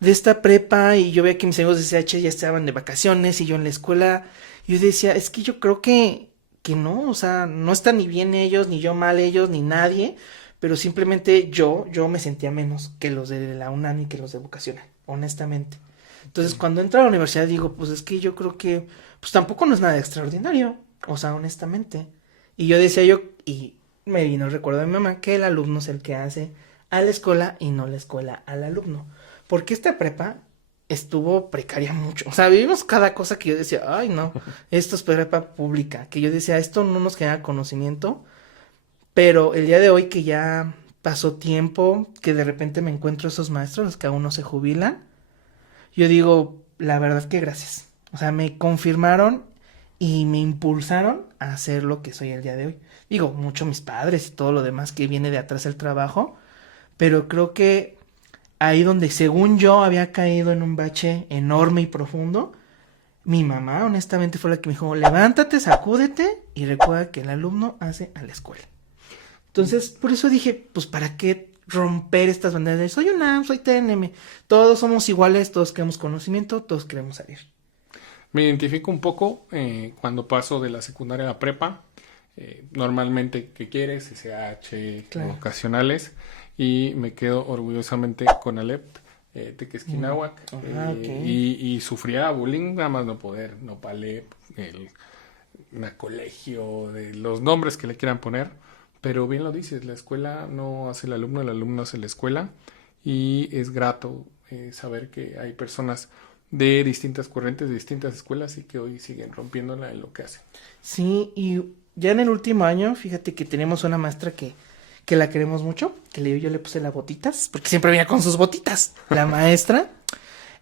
de esta prepa y yo veía que mis amigos de CH ya estaban de vacaciones y yo en la escuela, yo decía, es que yo creo que no, o sea, no están ni bien ellos, ni yo mal ellos, ni nadie, pero simplemente yo me sentía menos que los de la UNAM y que los de vocacional, honestamente. Entonces cuando entro a la universidad digo, pues es que yo creo que, pues tampoco no es nada extraordinario, o sea, honestamente. Y yo decía y me vino el recuerdo de mi mamá que el alumno es el que hace a la escuela y no la escuela al alumno. Porque esta prepa estuvo precaria mucho. O sea, vivimos cada cosa que yo decía, ay no, esto es prepa pública. Que yo decía, esto no nos genera conocimiento. Pero el día de hoy que ya pasó tiempo, que de repente me encuentro esos maestros, los que aún no se jubilan, yo digo, la verdad que gracias. O sea, me confirmaron y me impulsaron a hacer lo que soy el día de hoy. Digo, mucho mis padres y todo lo demás que viene de atrás del trabajo, pero creo que ahí donde según yo había caído en un bache enorme y profundo, mi mamá honestamente fue la que me dijo, levántate, sacúdete y recuerda que el alumno hace a la escuela. Entonces, por eso dije, pues ¿para qué romper estas banderas de soy UNAM, soy TNM? Todos somos iguales, todos queremos conocimiento, todos queremos salir. Me identifico un poco cuando paso de la secundaria a la prepa. Normalmente, ¿qué quieres? SH, Claro. vocacionales. Y me quedo orgullosamente con Alep, Tequesquinahuac. Ok. Y sufría bullying, nada más no poder, no Palep, una colegio, de los nombres que le quieran poner. Pero bien lo dices, la escuela no hace el alumno hace la escuela. Y es grato saber que hay personas de distintas corrientes, de distintas escuelas y que hoy siguen rompiéndola en lo que hacen. Sí, y ya en el último año, fíjate que tenemos una maestra que la queremos mucho, que yo le puse las botitas, porque siempre venía con sus botitas. La maestra,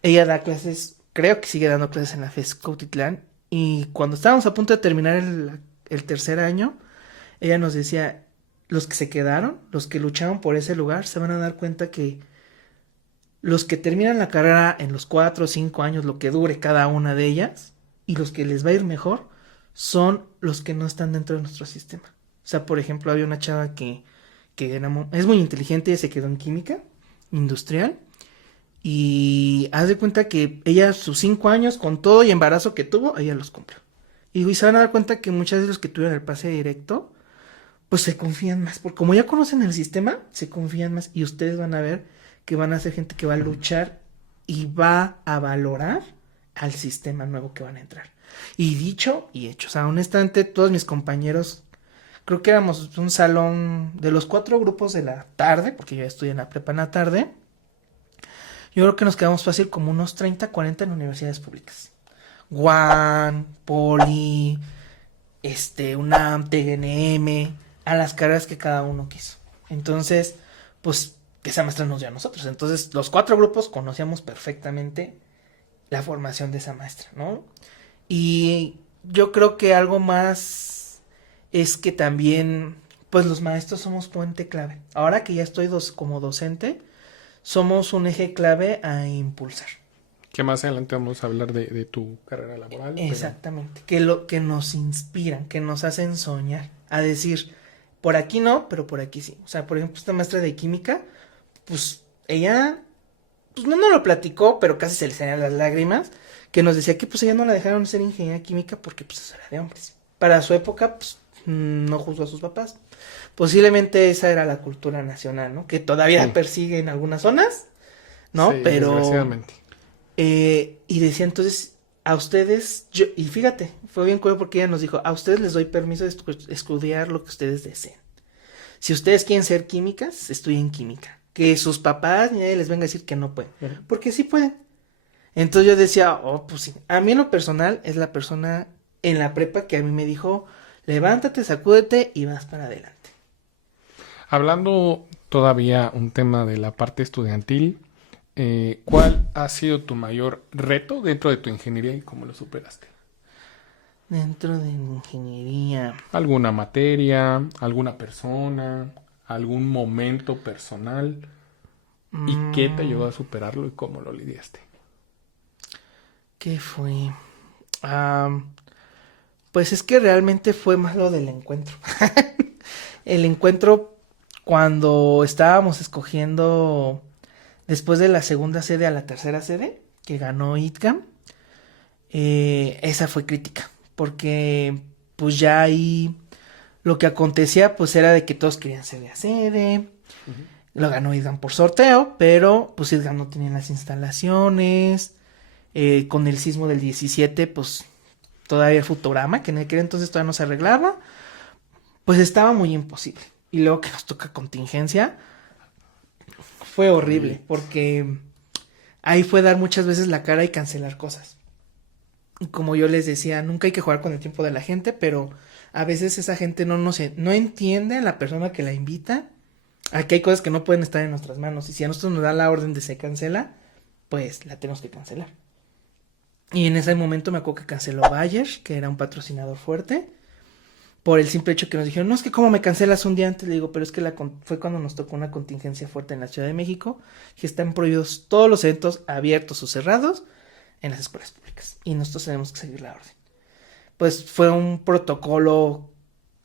ella da clases, creo que sigue dando clases en la FES Cuautitlán, y cuando estábamos a punto de terminar el tercer año, ella nos decía, los que se quedaron, los que lucharon por ese lugar, se van a dar cuenta que los que terminan la carrera en los 4 o 5 años, lo que dure cada una de ellas, y los que les va a ir mejor, son los que no están dentro de nuestro sistema. O sea, por ejemplo, había una chava que es muy inteligente y se quedó en química industrial. Y haz de cuenta que ella, sus 5 años, con todo y embarazo que tuvo, ella los cumplió. Y se van a dar cuenta que muchas de los que tuvieron el pase directo, pues se confían más. Porque como ya conocen el sistema, se confían más. Y ustedes van a ver que van a ser gente que va a luchar y va a valorar al sistema nuevo que van a entrar. Y dicho y hecho. O sea, honestamente, todos mis compañeros, creo que éramos un salón de los 4 grupos de la tarde, porque yo ya estudié en la prepa en la tarde. Yo creo que nos quedamos fácil como unos 30, 40 en universidades públicas. UAN, Poli, UNAM, TGNM, a las carreras que cada uno quiso. Entonces, pues, que esa maestra nos dio a nosotros. Entonces, los 4 grupos conocíamos perfectamente la formación de esa maestra, ¿no? Y yo creo que algo más es que también, pues, los maestros somos puente clave. Ahora que ya estoy como docente, somos un eje clave a impulsar. Que más adelante vamos a hablar de tu carrera laboral. Exactamente, que nos inspiran, que nos hacen soñar, a decir, por aquí no, pero por aquí sí. O sea, por ejemplo, esta maestra de química, pues ella, pues no nos lo platicó, pero casi se le salían las lágrimas, que nos decía que pues ella no la dejaron ser ingeniera química porque pues eso era de hombres. Para su época, pues no juzgó a sus papás. Posiblemente esa era la cultura nacional, ¿no? Que todavía persigue en algunas zonas, ¿no? Sí, pero desgraciadamente. Y decía entonces, a ustedes, y fíjate, fue bien curioso porque ella nos dijo, a ustedes les doy permiso de estudiar lo que ustedes deseen. Si ustedes quieren ser químicas, estudien química. Que sus papás ni nadie les venga a decir que no pueden, porque sí pueden. Entonces yo decía, pues sí. A mí en lo personal es la persona en la prepa que a mí me dijo, levántate, sacúdete y vas para adelante. Hablando todavía un tema de la parte estudiantil, ¿cuál ha sido tu mayor reto dentro de tu ingeniería y cómo lo superaste? Dentro de mi ingeniería. ¿Alguna materia, alguna persona, algún momento personal? ¿Y qué te ayudó a superarlo y cómo lo lidiaste? ¿Qué fue? Pues es que realmente fue más lo del encuentro. El encuentro cuando estábamos escogiendo después de la segunda sede a la tercera sede, que ganó ITCAM, esa fue crítica, porque pues ya ahí lo que acontecía pues era de que todos querían sede a sede, lo ganó ITCAM por sorteo, pero pues ITCAM no tenía las instalaciones, con el sismo del 17 pues todavía el Futurama, que en aquel entonces todavía no se arreglaba, pues estaba muy imposible. Y luego que nos toca contingencia, fue horrible, porque ahí fue dar muchas veces la cara y cancelar cosas. Y como yo les decía, nunca hay que jugar con el tiempo de la gente, pero a veces esa gente no entiende a la persona que la invita, a que hay cosas que no pueden estar en nuestras manos. Y si a nosotros nos da la orden de se cancela, pues la tenemos que cancelar. Y en ese momento me acuerdo que canceló Bayer, que era un patrocinador fuerte, por el simple hecho que nos dijeron, no, es que como me cancelas un día antes, le digo, pero es que fue cuando nos tocó una contingencia fuerte en la Ciudad de México, que están prohibidos todos los eventos abiertos o cerrados en las escuelas públicas, y nosotros tenemos que seguir la orden. Pues fue un protocolo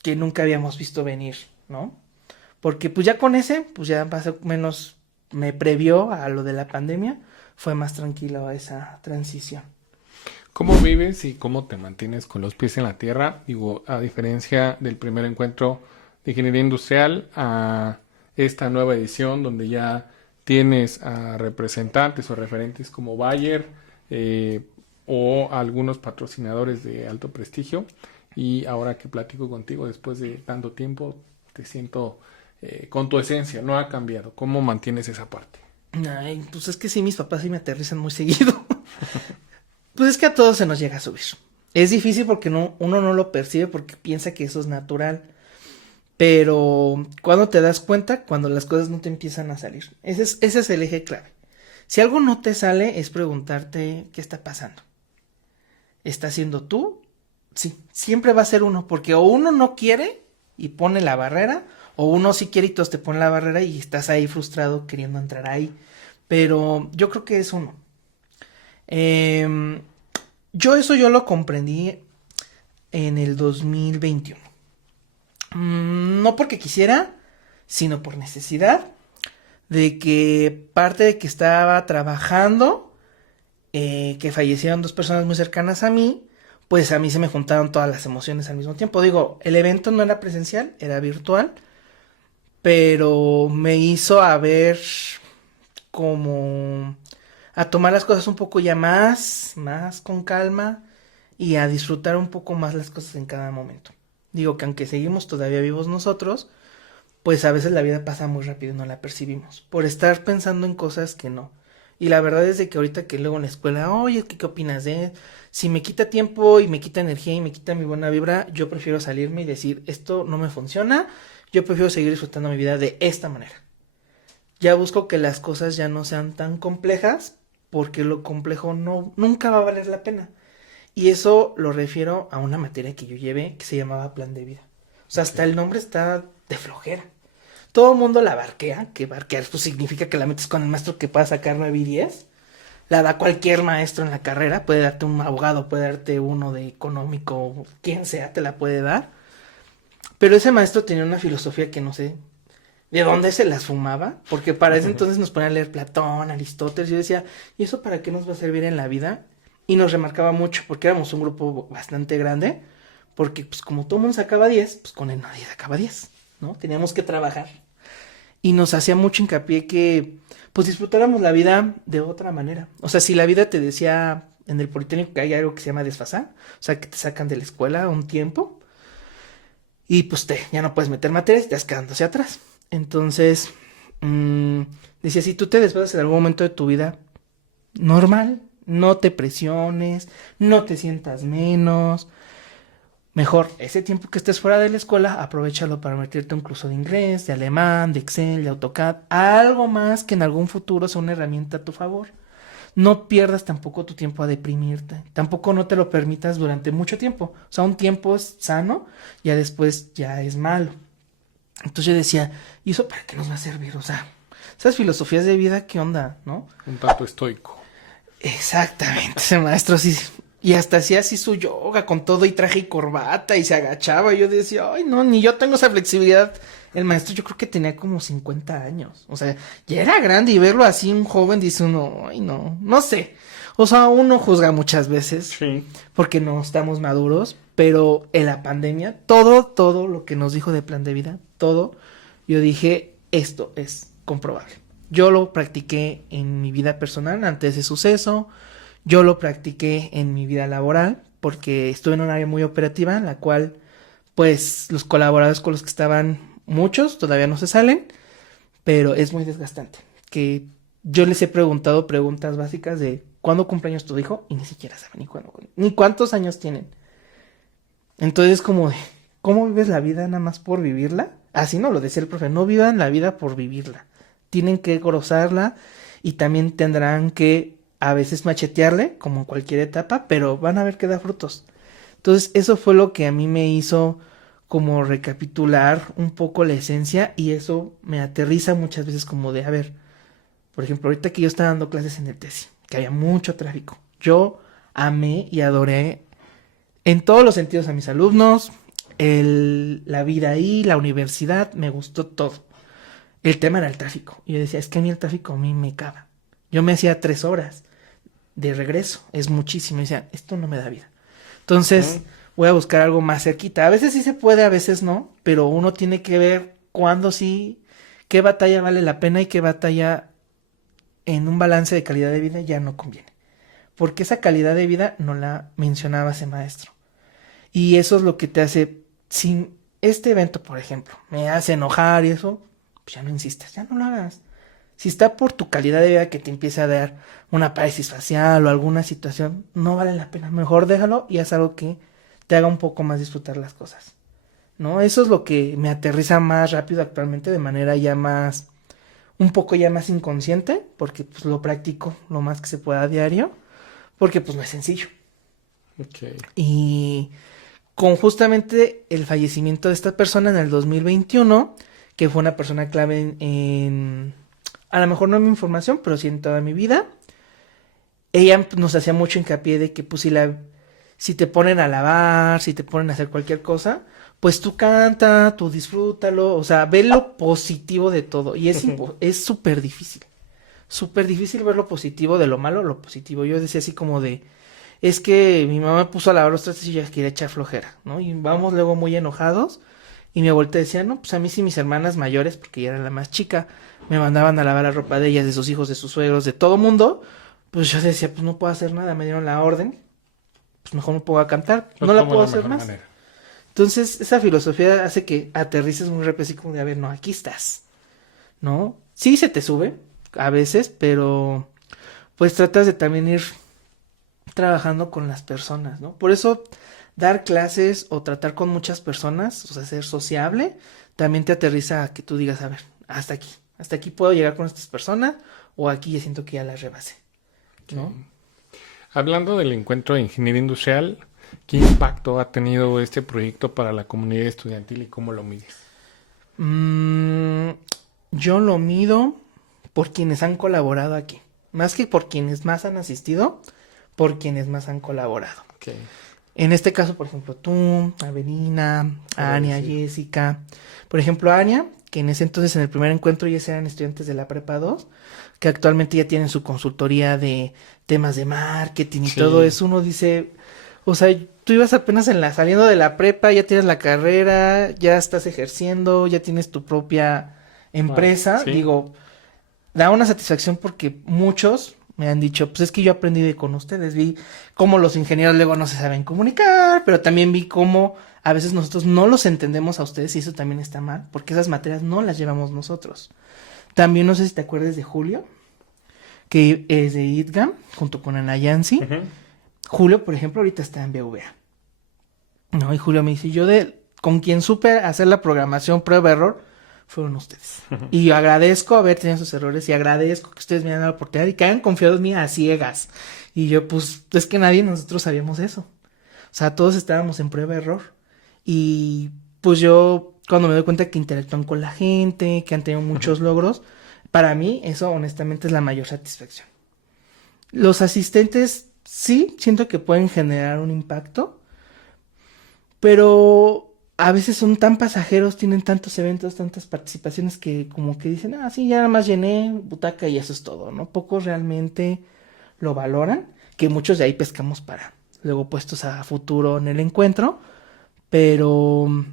que nunca habíamos visto venir, ¿no? Porque pues ya con ese, pues ya más o menos me previó a lo de la pandemia, fue más tranquilo esa transición. ¿Cómo vives y cómo te mantienes con los pies en la tierra? Digo, a diferencia del primer encuentro de ingeniería industrial, a esta nueva edición donde ya tienes a representantes o referentes como Bayer o algunos patrocinadores de alto prestigio. Y ahora que platico contigo después de tanto tiempo, te siento con tu esencia, no ha cambiado. ¿Cómo mantienes esa parte? Ay, pues es que sí, mis papás sí me aterrizan muy seguido. Pues es que a todos se nos llega a subir. Es difícil porque uno no lo percibe porque piensa que eso es natural. Pero cuando te das cuenta, cuando las cosas no te empiezan a salir. Ese es el eje clave. Si algo no te sale, es preguntarte qué está pasando. ¿Estás siendo tú? Sí, siempre va a ser uno, porque o uno no quiere y pone la barrera, o uno sí quiere y todos te ponen la barrera y estás ahí frustrado queriendo entrar ahí. Pero yo creo que es uno. Yo lo comprendí en el 2021. No porque quisiera, sino por necesidad, de que parte de que estaba trabajando, que fallecieron 2 personas muy cercanas a mí, pues a mí se me juntaron todas las emociones al mismo tiempo. Digo, el evento no era presencial, era virtual, pero me hizo a ver como a tomar las cosas un poco ya más con calma y a disfrutar un poco más las cosas en cada momento. Digo que aunque seguimos todavía vivos nosotros, pues a veces la vida pasa muy rápido y no la percibimos, por estar pensando en cosas que no. Y la verdad es de que ahorita que luego en la escuela, oye, ¿qué opinas de? Si me quita tiempo y me quita energía y me quita mi buena vibra, yo prefiero salirme y decir, esto no me funciona, yo prefiero seguir disfrutando mi vida de esta manera. Ya busco que las cosas ya no sean tan complejas, porque lo complejo nunca va a valer la pena. Y eso lo refiero a una materia que yo llevé que se llamaba Plan de Vida. O sea, hasta el nombre está de flojera. Todo el mundo la barquea, que barquear pues significa que la metes con el maestro que pueda sacar 9 y 10. La da cualquier maestro en la carrera, puede darte un abogado, puede darte uno de económico, quien sea, te la puede dar. Pero ese maestro tenía una filosofía que no sé de dónde se las fumaba, porque para ese entonces nos ponía a leer Platón, Aristóteles, yo decía, ¿y eso para qué nos va a servir en la vida? Y nos remarcaba mucho, porque éramos un grupo bastante grande, porque pues como todo el mundo sacaba 10, pues con él nadie sacaba 10, ¿no? Teníamos que trabajar. Y nos hacía mucho hincapié que pues disfrutáramos la vida de otra manera. O sea, si la vida te decía en el Politécnico que hay algo que se llama desfasar, o sea, que te sacan de la escuela un tiempo, y pues ya no puedes meter materias y te vas quedándose atrás. Entonces, decía, si tú te desfasas en algún momento de tu vida, normal, no te presiones, no te sientas menos. Mejor, ese tiempo que estés fuera de la escuela, aprovéchalo para meterte un curso de inglés, de alemán, de Excel, de AutoCAD, algo más que en algún futuro sea una herramienta a tu favor. No pierdas tampoco tu tiempo a deprimirte, tampoco no te lo permitas durante mucho tiempo. O sea, un tiempo es sano, ya después ya es malo. Entonces yo decía, ¿y eso para qué nos va a servir? O sea, esas filosofías de vida, ¿qué onda, no? Un tanto estoico. Exactamente, ese maestro sí. Y hasta hacía así su yoga con todo y traje y corbata y se agachaba. Y yo decía, ay, no, ni yo tengo esa flexibilidad. El maestro yo creo que tenía como 50 años. O sea, ya era grande y verlo así un joven dice uno, ay, no, no sé. O sea, uno juzga muchas veces Sí. porque no estamos maduros. Pero en la pandemia, todo lo que nos dijo de plan de vida, todo, yo dije, esto es comprobable. Yo lo practiqué en mi vida personal antes de ese suceso. Yo lo practiqué en mi vida laboral porque estuve en un área muy operativa en la cual pues los colaboradores con los que estaban muchos todavía no se salen, pero es muy desgastante. Que yo les he preguntado preguntas básicas de ¿cuándo cumpleaños tu hijo? Y ni siquiera saben ni cuándo, ni cuántos años tienen. Entonces como de, ¿cómo vives la vida nada más por vivirla? Así no lo decía el profe, no vivan la vida por vivirla. Tienen que gozarla y también tendrán que a veces machetearle, como en cualquier etapa, pero van a ver que da frutos. Entonces, eso fue lo que a mí me hizo como recapitular un poco la esencia y eso me aterriza muchas veces como de, a ver, por ejemplo, ahorita que yo estaba dando clases en el TESI, que había mucho tráfico, yo amé y adoré en todos los sentidos a mis alumnos, la vida ahí, la universidad, me gustó todo. El tema era el tráfico. Y yo decía, es que a mí el tráfico a mí me caga. Yo me hacía 3 horas de regreso, es muchísimo. Y decía, esto no me da vida. Entonces, voy a buscar algo más cerquita. A veces sí se puede, a veces no, pero uno tiene que ver cuándo sí, qué batalla vale la pena y qué batalla en un balance de calidad de vida ya no conviene. Porque esa calidad de vida no la mencionaba ese maestro. Y eso es lo que te hace, si este evento, por ejemplo, me hace enojar y eso, pues ya no insistas, ya no lo hagas. Si está por tu calidad de vida que te empiece a dar una parálisis facial o alguna situación, no vale la pena. Mejor déjalo y haz algo que te haga un poco más disfrutar las cosas, ¿no? Eso es lo que me aterriza más rápido actualmente, de manera ya más, un poco ya más inconsciente, porque pues lo practico lo más que se pueda a diario, porque pues no es sencillo. Okay. Y con justamente el fallecimiento de esta persona en el 2021, que fue una persona clave a lo mejor no en mi información, pero sí en toda mi vida, ella nos hacía mucho hincapié de que pues si te ponen a lavar, si te ponen a hacer cualquier cosa, pues tú canta, tú disfrútalo, o sea, ve lo positivo de todo. Y es súper difícil ver lo positivo de lo malo, lo positivo. Yo decía así como de, es que mi mamá me puso a lavar los trastes y yo quería echar flojera, ¿no? Y vamos luego muy enojados. Y mi abuelita decía, no, pues a mí sí mis hermanas mayores, porque ella era la más chica, me mandaban a lavar la ropa de ellas, de sus hijos, de sus suegros, de todo mundo. Pues yo decía, pues no puedo hacer nada, me dieron la orden, pues mejor me pongo a cantar, no la puedo hacer más. Manera. Entonces, esa filosofía hace que aterrices muy rápido, así como de, a ver, no, aquí estás, ¿no? Sí se te sube, a veces, pero pues tratas de también ir trabajando con las personas, ¿no? Por eso dar clases o tratar con muchas personas, o sea, ser sociable, también te aterriza a que tú digas, a ver, hasta aquí puedo llegar con estas personas, o aquí ya siento que ya las rebasé, ¿no? Hablando del encuentro de ingeniería industrial, ¿qué impacto ha tenido este proyecto para la comunidad estudiantil y cómo lo mides? Yo lo mido por quienes han colaborado aquí, más que por quienes más han asistido, por quienes más han colaborado. Okay. En este caso, por ejemplo, tú, Avelina, Ania, sí. Jessica. Por ejemplo, Ania, que en ese entonces, en el primer encuentro, ellos eran estudiantes de la Prepa 2, que actualmente ya tienen su consultoría de temas de marketing y todo eso. Uno dice, o sea, tú ibas apenas saliendo de la prepa, ya tienes la carrera, ya estás ejerciendo, ya tienes tu propia empresa. Sí. Digo, da una satisfacción porque muchos me han dicho, pues es que yo aprendí con ustedes, vi cómo los ingenieros luego no se saben comunicar, pero también vi cómo a veces nosotros no los entendemos a ustedes y eso también está mal, porque esas materias no las llevamos nosotros. También no sé si te acuerdas de Julio, que es de ITGAM, junto con Ana Yancy. Julio, por ejemplo, ahorita está en BVA. No, y Julio me dice, con quien supe hacer la programación prueba-error, fueron ustedes. Y yo agradezco haber tenido esos errores y agradezco que ustedes me hayan dado la oportunidad y que hayan confiado en mí a ciegas. Y yo, pues, es que nadie de nosotros sabíamos eso. O sea, todos estábamos en prueba-error. Y, pues, yo, cuando me doy cuenta que interactúan con la gente, que han tenido muchos logros, Para mí, eso honestamente es la mayor satisfacción. Los asistentes sí, siento que pueden generar un impacto, pero a veces son tan pasajeros, tienen tantos eventos, tantas participaciones que como que dicen, ah, sí, ya nada más llené butaca y eso es todo, ¿no? Pocos realmente lo valoran, que muchos de ahí pescamos para luego puestos a futuro en el encuentro, pero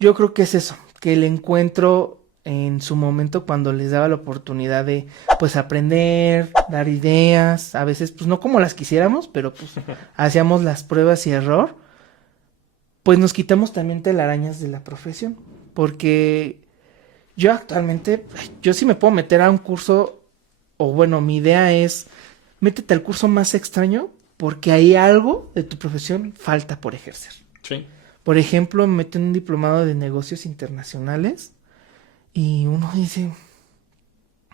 yo creo que es eso, que el encuentro en su momento cuando les daba la oportunidad de pues aprender, dar ideas, a veces pues no como las quisiéramos, pero pues hacíamos las pruebas y error, pues nos quitamos también telarañas de la profesión, porque yo actualmente, yo sí me puedo meter a un curso, o bueno, mi idea es, métete al curso más extraño, porque hay algo de tu profesión falta por ejercer. Sí. Por ejemplo, me metí en un diplomado de negocios internacionales, y uno dice,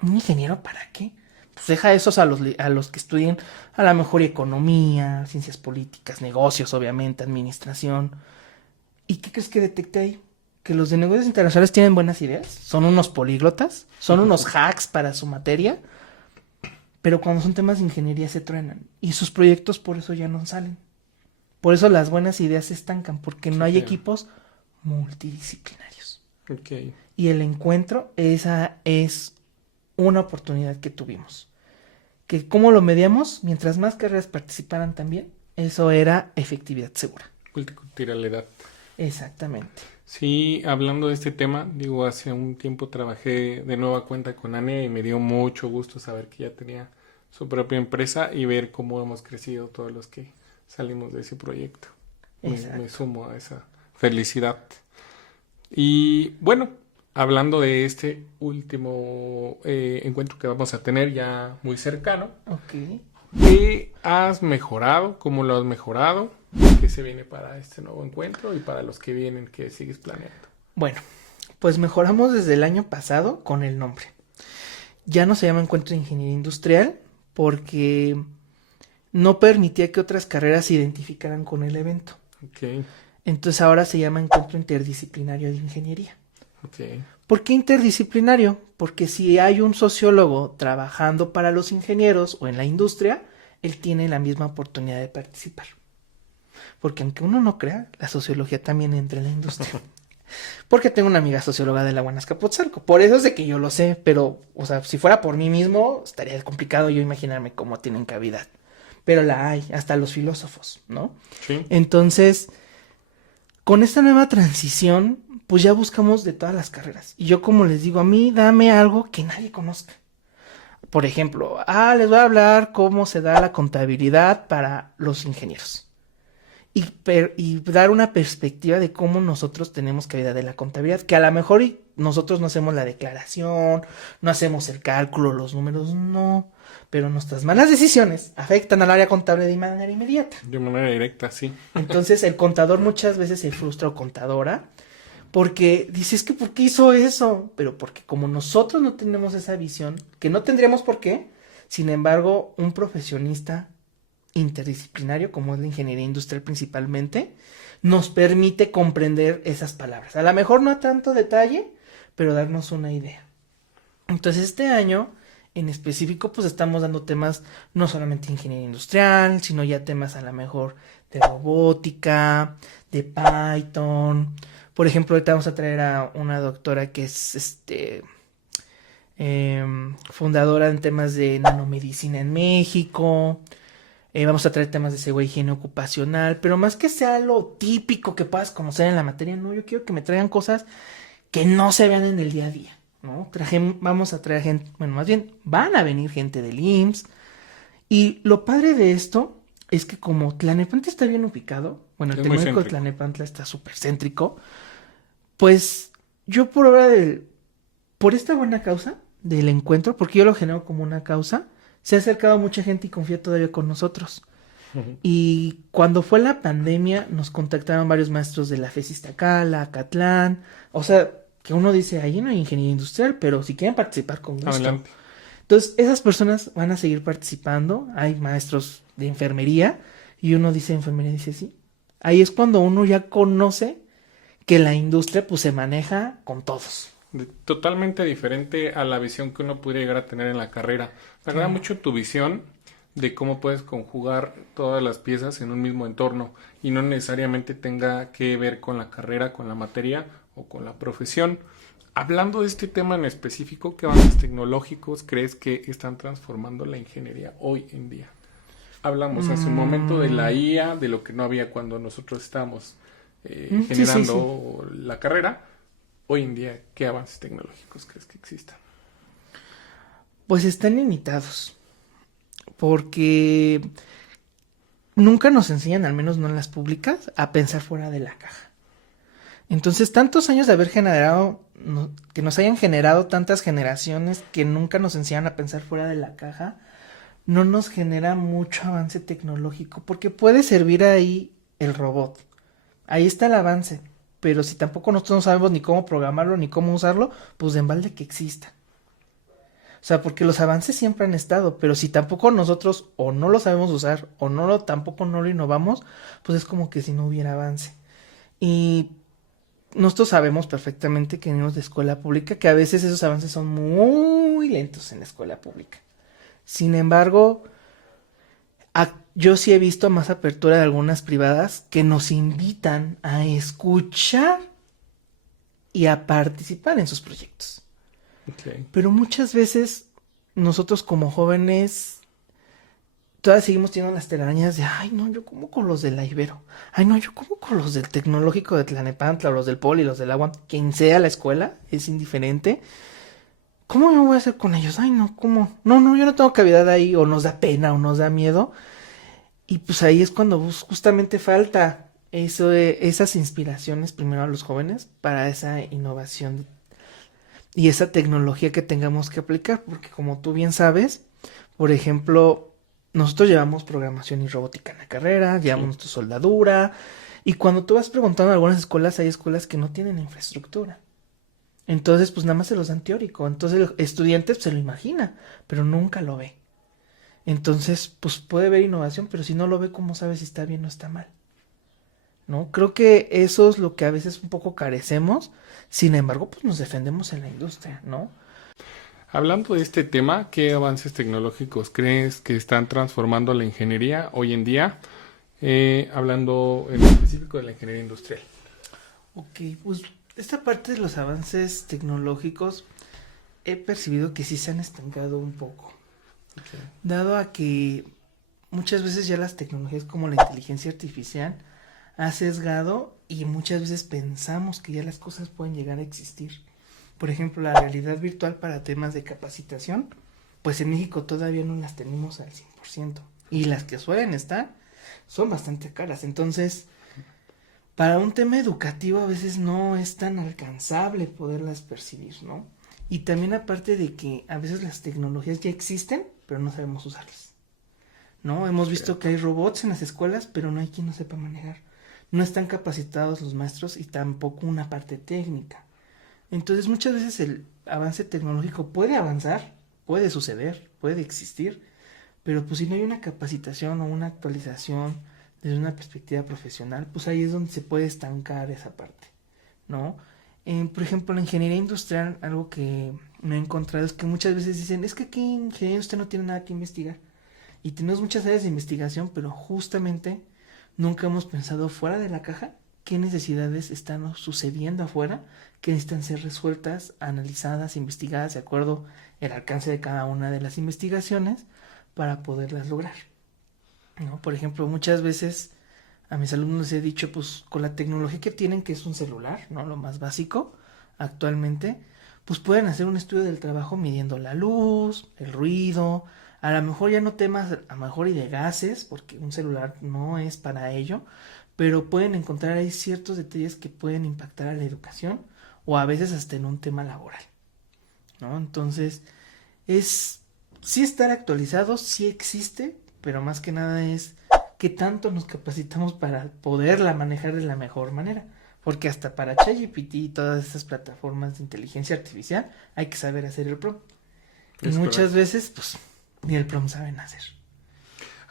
¿un ingeniero para qué? Pues deja esos a los que estudien a lo mejor economía, ciencias políticas, negocios, obviamente, administración. ¿Y qué crees que detecté ahí? Que los de negocios internacionales tienen buenas ideas, son unos políglotas, son unos hacks para su materia, pero cuando son temas de ingeniería se truenan y sus proyectos por eso ya no salen. Por eso las buenas ideas se estancan, porque no hay equipos multidisciplinarios. Ok. Y el encuentro, esa es una oportunidad que tuvimos. Que cómo lo mediamos, mientras más carreras participaran también, eso era efectividad segura. Multiculturalidad. Exactamente. Sí, hablando de este tema, digo, hace un tiempo trabajé de nueva cuenta con Ane y me dio mucho gusto saber que ya tenía su propia empresa y ver cómo hemos crecido todos los que salimos de ese proyecto. Me sumo a esa felicidad. Y bueno, hablando de este último encuentro que vamos a tener ya muy cercano, Ok. ¿qué has mejorado? ¿Cómo lo has mejorado? ¿Qué se viene para este nuevo encuentro y para los que vienen que sigues planeando? Bueno, pues mejoramos desde el año pasado con el nombre. Ya no se llama Encuentro de Ingeniería Industrial porque no permitía que otras carreras se identificaran con el evento. Ok, Entonces ahora se llama Encuentro Interdisciplinario de Ingeniería. ok. ¿Por qué interdisciplinario? Porque si hay un sociólogo trabajando para los ingenieros o en la industria, él tiene la misma oportunidad de participar. Porque aunque uno no crea, la sociología también entra en la industria. Porque tengo una amiga socióloga de la Huanazcapotzalco. Por eso es de que yo lo sé, pero, o sea, si fuera por mí mismo, estaría complicado yo imaginarme cómo tienen cavidad. Pero la hay, hasta los filósofos, ¿no? Sí. Entonces, con esta nueva transición, pues ya buscamos de todas las carreras. Y yo, como les digo, a mí dame algo que nadie conozca. Por ejemplo, les voy a hablar cómo se da la contabilidad para los ingenieros. Y dar una perspectiva de cómo nosotros tenemos cavidad de la contabilidad, que a lo mejor nosotros no hacemos la declaración, no hacemos el cálculo, los números, no, pero nuestras malas decisiones afectan al área contable de manera inmediata. De manera directa, sí. Entonces el contador muchas veces se frustra o contadora porque dice, es que ¿por qué hizo eso? Pero porque como nosotros no tenemos esa visión, que no tendríamos por qué, sin embargo, un profesionista interdisciplinario, como es la ingeniería industrial principalmente, nos permite comprender esas palabras. A lo mejor no a tanto detalle, pero darnos una idea. Entonces este año, en específico, pues estamos dando temas no solamente de ingeniería industrial, sino ya temas a lo mejor de robótica, de Python. Por ejemplo, ahorita vamos a traer a una doctora que es fundadora en temas de nanomedicina en México. Vamos a traer temas de seguridad y higiene ocupacional, pero más que sea lo típico que puedas conocer en la materia, no, yo quiero que me traigan cosas que no se vean en el día a día, ¿no? Vamos a traer gente, bueno, más bien van a venir gente del IMSS, y lo padre de esto es que como Tlalnepantla está bien ubicado, bueno, el Es muy Tecnológico de céntrico. Tlalnepantla está súper céntrico, pues yo por esta buena causa del encuentro, porque yo lo genero como una causa, se ha acercado mucha gente y confía todavía con nosotros. Y cuando fue la pandemia, nos contactaron varios maestros de la FES Iztacala, Acatlán. O sea, que uno dice, ahí no hay ingeniería industrial, pero si quieren participar con gusto. Adelante. Entonces, esas personas van a seguir participando. Hay maestros de enfermería y uno dice enfermería, dice sí. Ahí es cuando uno ya conoce que la industria pues se maneja con todos. totalmente diferente a la visión que uno pudiera llegar a tener en la carrera. Me agrada mucho tu visión de cómo puedes conjugar todas las piezas en un mismo entorno y no necesariamente tenga que ver con la carrera, con la materia o con la profesión. Hablando de este tema en específico, ¿qué avances tecnológicos crees que están transformando la ingeniería hoy en día? Hablamos hace un momento de la IA, de lo que no había cuando nosotros estábamos generando la carrera. Hoy en día, ¿qué avances tecnológicos crees que existan? Pues están limitados, porque nunca nos enseñan, al menos no en las públicas, a pensar fuera de la caja. Entonces, tantos años de haber generado, que nos hayan generado tantas generaciones que nunca nos enseñan a pensar fuera de la caja, no nos genera mucho avance tecnológico, porque puede servir ahí el robot. Ahí está el avance, pero si tampoco nosotros no sabemos ni cómo programarlo ni cómo usarlo, pues de embalde que exista. O sea, porque los avances siempre han estado, pero si tampoco nosotros o no lo sabemos usar o tampoco no lo innovamos, pues es como que si no hubiera avance. Y nosotros sabemos perfectamente que venimos de escuela pública, que a veces esos avances son muy lentos en la escuela pública. Sin embargo, yo sí he visto más apertura de algunas privadas que nos invitan a escuchar y a participar en sus proyectos. Okay. Pero muchas veces nosotros como jóvenes todavía seguimos teniendo las telarañas de, ay no, yo como con los de la Ibero, ay no, yo como con los del Tecnológico de Tlalnepantla, o los del Poli, los del Agua, quien sea la escuela, es indiferente. ¿Cómo me voy a hacer con ellos? Ay no, ¿cómo? No, yo no tengo cavidad ahí, o nos da pena, o nos da miedo. Y pues ahí es cuando justamente falta esas inspiraciones primero a los jóvenes para esa innovación y esa tecnología que tengamos que aplicar, porque como tú bien sabes, por ejemplo, nosotros llevamos programación y robótica en la carrera, llevamos nuestra soldadura, y cuando tú vas preguntando en algunas escuelas, hay escuelas que no tienen infraestructura. Entonces, pues nada más se los dan teórico. Entonces el estudiante se lo imagina, pero nunca lo ve. Entonces, pues puede ver innovación, pero si no lo ve, ¿cómo sabe si está bien o está mal? ¿No? Creo que eso es lo que a veces un poco carecemos. Sin embargo, pues nos defendemos en la industria, ¿no? Hablando de este tema, ¿qué avances tecnológicos crees que están transformando la ingeniería hoy en día? Hablando en específico de la ingeniería industrial. Ok, pues esta parte de los avances tecnológicos he percibido que sí se han estancado un poco. Okay. Dado a que muchas veces ya las tecnologías como la inteligencia artificial ha sesgado y muchas veces pensamos que ya las cosas pueden llegar a existir. Por ejemplo, la realidad virtual para temas de capacitación, pues en México todavía no las tenemos al 100%. Y las que suelen estar son bastante caras. Entonces, para un tema educativo a veces no es tan alcanzable poderlas percibir, ¿no? Y también aparte de que a veces las tecnologías ya existen, pero no sabemos usarlas, ¿no? Hemos visto que hay robots en las escuelas, pero no hay quien no sepa manejar. No están capacitados los maestros y tampoco una parte técnica. Entonces muchas veces el avance tecnológico puede avanzar, puede suceder, puede existir, pero pues si no hay una capacitación o una actualización desde una perspectiva profesional, pues ahí es donde se puede estancar esa parte, ¿no? Por ejemplo, en la ingeniería industrial, algo que me he encontrado es que muchas veces dicen, es que aquí en ingeniería industrial no tiene nada que investigar. Y tenemos muchas áreas de investigación, pero justamente nunca hemos pensado fuera de la caja qué necesidades están sucediendo afuera, que necesitan ser resueltas, analizadas, investigadas de acuerdo al alcance de cada una de las investigaciones para poderlas lograr, ¿no? Por ejemplo, muchas veces a mis alumnos les he dicho, pues con la tecnología que tienen, que es un celular, ¿no? Lo más básico actualmente, pues pueden hacer un estudio del trabajo midiendo la luz, el ruido, a lo mejor ya no temas, a lo mejor y de gases, porque un celular no es para ello, pero pueden encontrar ahí ciertos detalles que pueden impactar a la educación o a veces hasta en un tema laboral, ¿no? Entonces, sí estar actualizados, sí existe, pero más que nada es qué tanto nos capacitamos para poderla manejar de la mejor manera. Porque hasta para ChatGPT y todas esas plataformas de inteligencia artificial hay que saber hacer el prompt. Y muchas veces, pues, ni el prompt saben hacer.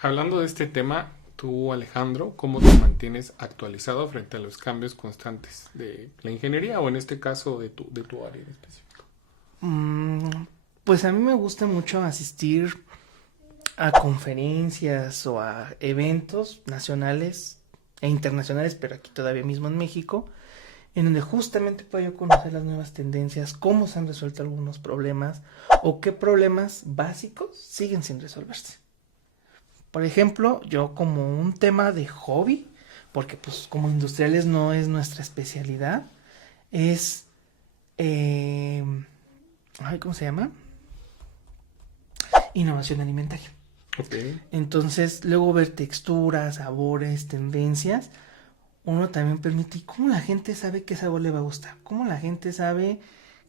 Hablando de este tema, Tú, Alejandro, ¿cómo te mantienes actualizado frente a los cambios constantes de la ingeniería o en este caso de tu área en específico? Pues a mí me gusta mucho asistir a conferencias o a eventos nacionales e internacionales, pero aquí todavía mismo en México, en donde justamente puedo yo conocer las nuevas tendencias, cómo se han resuelto algunos problemas o qué problemas básicos siguen sin resolverse. Por ejemplo, yo como un tema de hobby, porque pues como industriales no es nuestra especialidad, es, eh, ¿cómo se llama? Innovación alimentaria. Okay. Entonces, luego ver texturas, sabores, tendencias, uno también permite, ¿y cómo la gente sabe qué sabor le va a gustar? ¿Cómo la gente sabe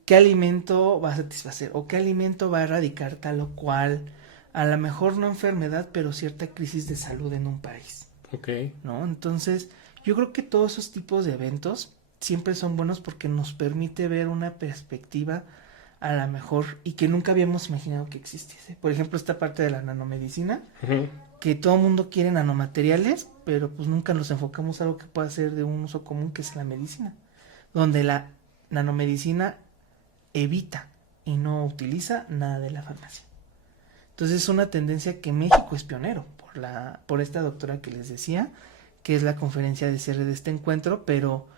qué alimento va a satisfacer o qué alimento va a erradicar tal o cual, a lo mejor no enfermedad, pero cierta crisis de salud en un país? Okay. ¿No? Entonces, yo creo que todos esos tipos de eventos siempre son buenos porque nos permite ver una perspectiva a la mejor y que nunca habíamos imaginado que existiese. Por ejemplo, esta parte de la nanomedicina, Uh-huh. que todo el mundo quiere nanomateriales, pero pues nunca nos enfocamos a algo que pueda ser de un uso común, que es la medicina, donde la nanomedicina evita y no utiliza nada de la farmacia. Entonces es una tendencia que México es pionero por esta doctora que les decía, que es la conferencia de cierre de este encuentro, pero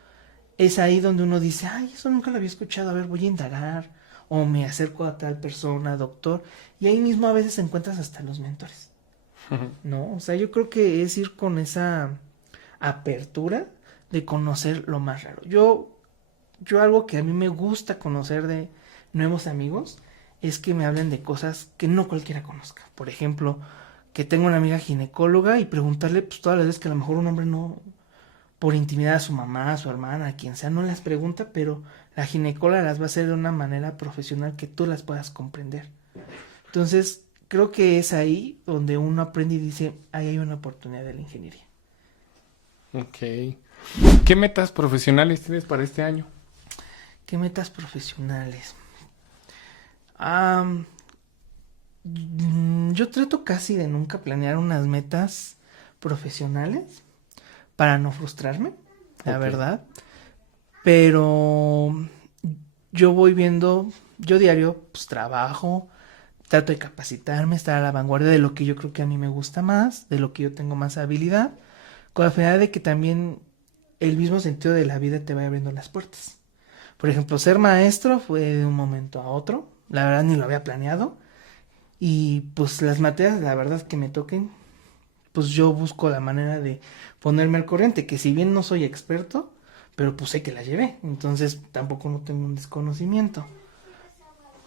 es ahí donde uno dice, ay, eso nunca lo había escuchado, a ver, voy a indagar, o me acerco a tal persona, doctor, y ahí mismo a veces encuentras hasta los mentores, Uh-huh. ¿no? O sea, yo creo que es ir con esa apertura de conocer lo más raro. Yo algo que a mí me gusta conocer de nuevos amigos es que me hablen de cosas que no cualquiera conozca. Por ejemplo, que tengo una amiga ginecóloga y preguntarle pues todas las veces que a lo mejor un hombre no, por intimidad a su mamá, a su hermana, a quien sea, no las pregunta, pero la ginecóloga las va a hacer de una manera profesional que tú las puedas comprender. Entonces, creo que es ahí donde uno aprende y dice, ahí hay una oportunidad de la ingeniería. Okay. ¿Qué metas profesionales tienes para este año? ¿Qué metas profesionales? Am, yo trato casi de nunca planear unas metas profesionales para no frustrarme, la Ok. verdad. Pero yo voy viendo, yo diario pues trabajo, trato de capacitarme, estar a la vanguardia de lo que yo creo que a mí me gusta más, de lo que yo tengo más habilidad, con la finalidad de que también el mismo sentido de la vida te vaya abriendo las puertas. Por ejemplo, ser maestro fue de un momento a otro, la verdad ni lo había planeado, y pues las materias, la verdad que me toquen, pues yo busco la manera de ponerme al corriente, que si bien no soy experto, pero pues sé que la llevé, entonces tampoco no tengo un desconocimiento.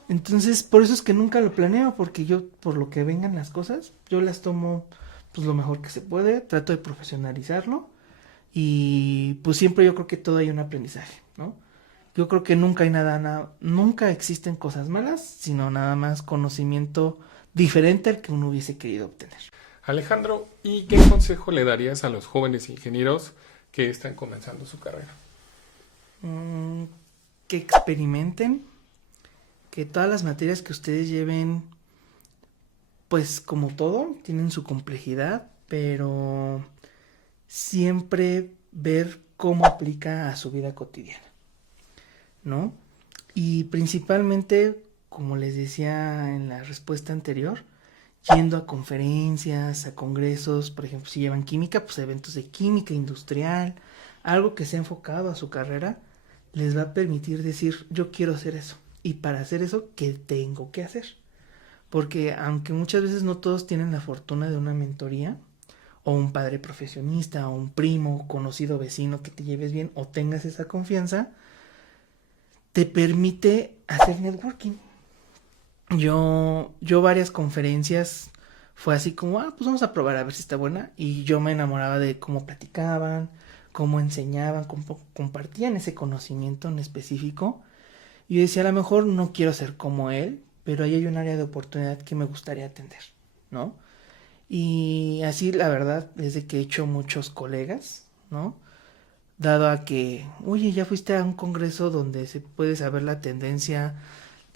Entonces, por eso es que nunca lo planeo, porque yo, por lo que vengan las cosas, yo las tomo pues lo mejor que se puede, trato de profesionalizarlo y pues siempre yo creo que todo hay un aprendizaje, ¿no? Yo creo que nunca hay nunca existen cosas malas, sino nada más conocimiento diferente al que uno hubiese querido obtener. Alejandro, ¿y qué consejo le darías a los jóvenes ingenieros que están comenzando su carrera? Mm, que experimenten, que todas las materias que ustedes lleven, pues como todo, tienen su complejidad, pero siempre ver cómo aplica a su vida cotidiana, ¿no? Y principalmente, como les decía en la respuesta anterior, yendo a conferencias, a congresos, por ejemplo, si llevan química, pues eventos de química industrial, algo que sea enfocado a su carrera, les va a permitir decir, yo quiero hacer eso. Y para hacer eso, ¿qué tengo que hacer? Porque aunque muchas veces no todos tienen la fortuna de una mentoría, o un padre profesionista, o un primo, conocido, vecino que te lleves bien, o tengas esa confianza, te permite hacer networking. Yo varias conferencias fue así como, pues vamos a probar a ver si está buena. Y yo me enamoraba de cómo platicaban, cómo enseñaban, cómo compartían ese conocimiento en específico. Y yo decía, a lo mejor no quiero ser como él, pero ahí hay un área de oportunidad que me gustaría atender, ¿no? Y así la verdad es de que he hecho muchos colegas, ¿no? Dado a que, oye, ya fuiste a un congreso donde se puede saber la tendencia,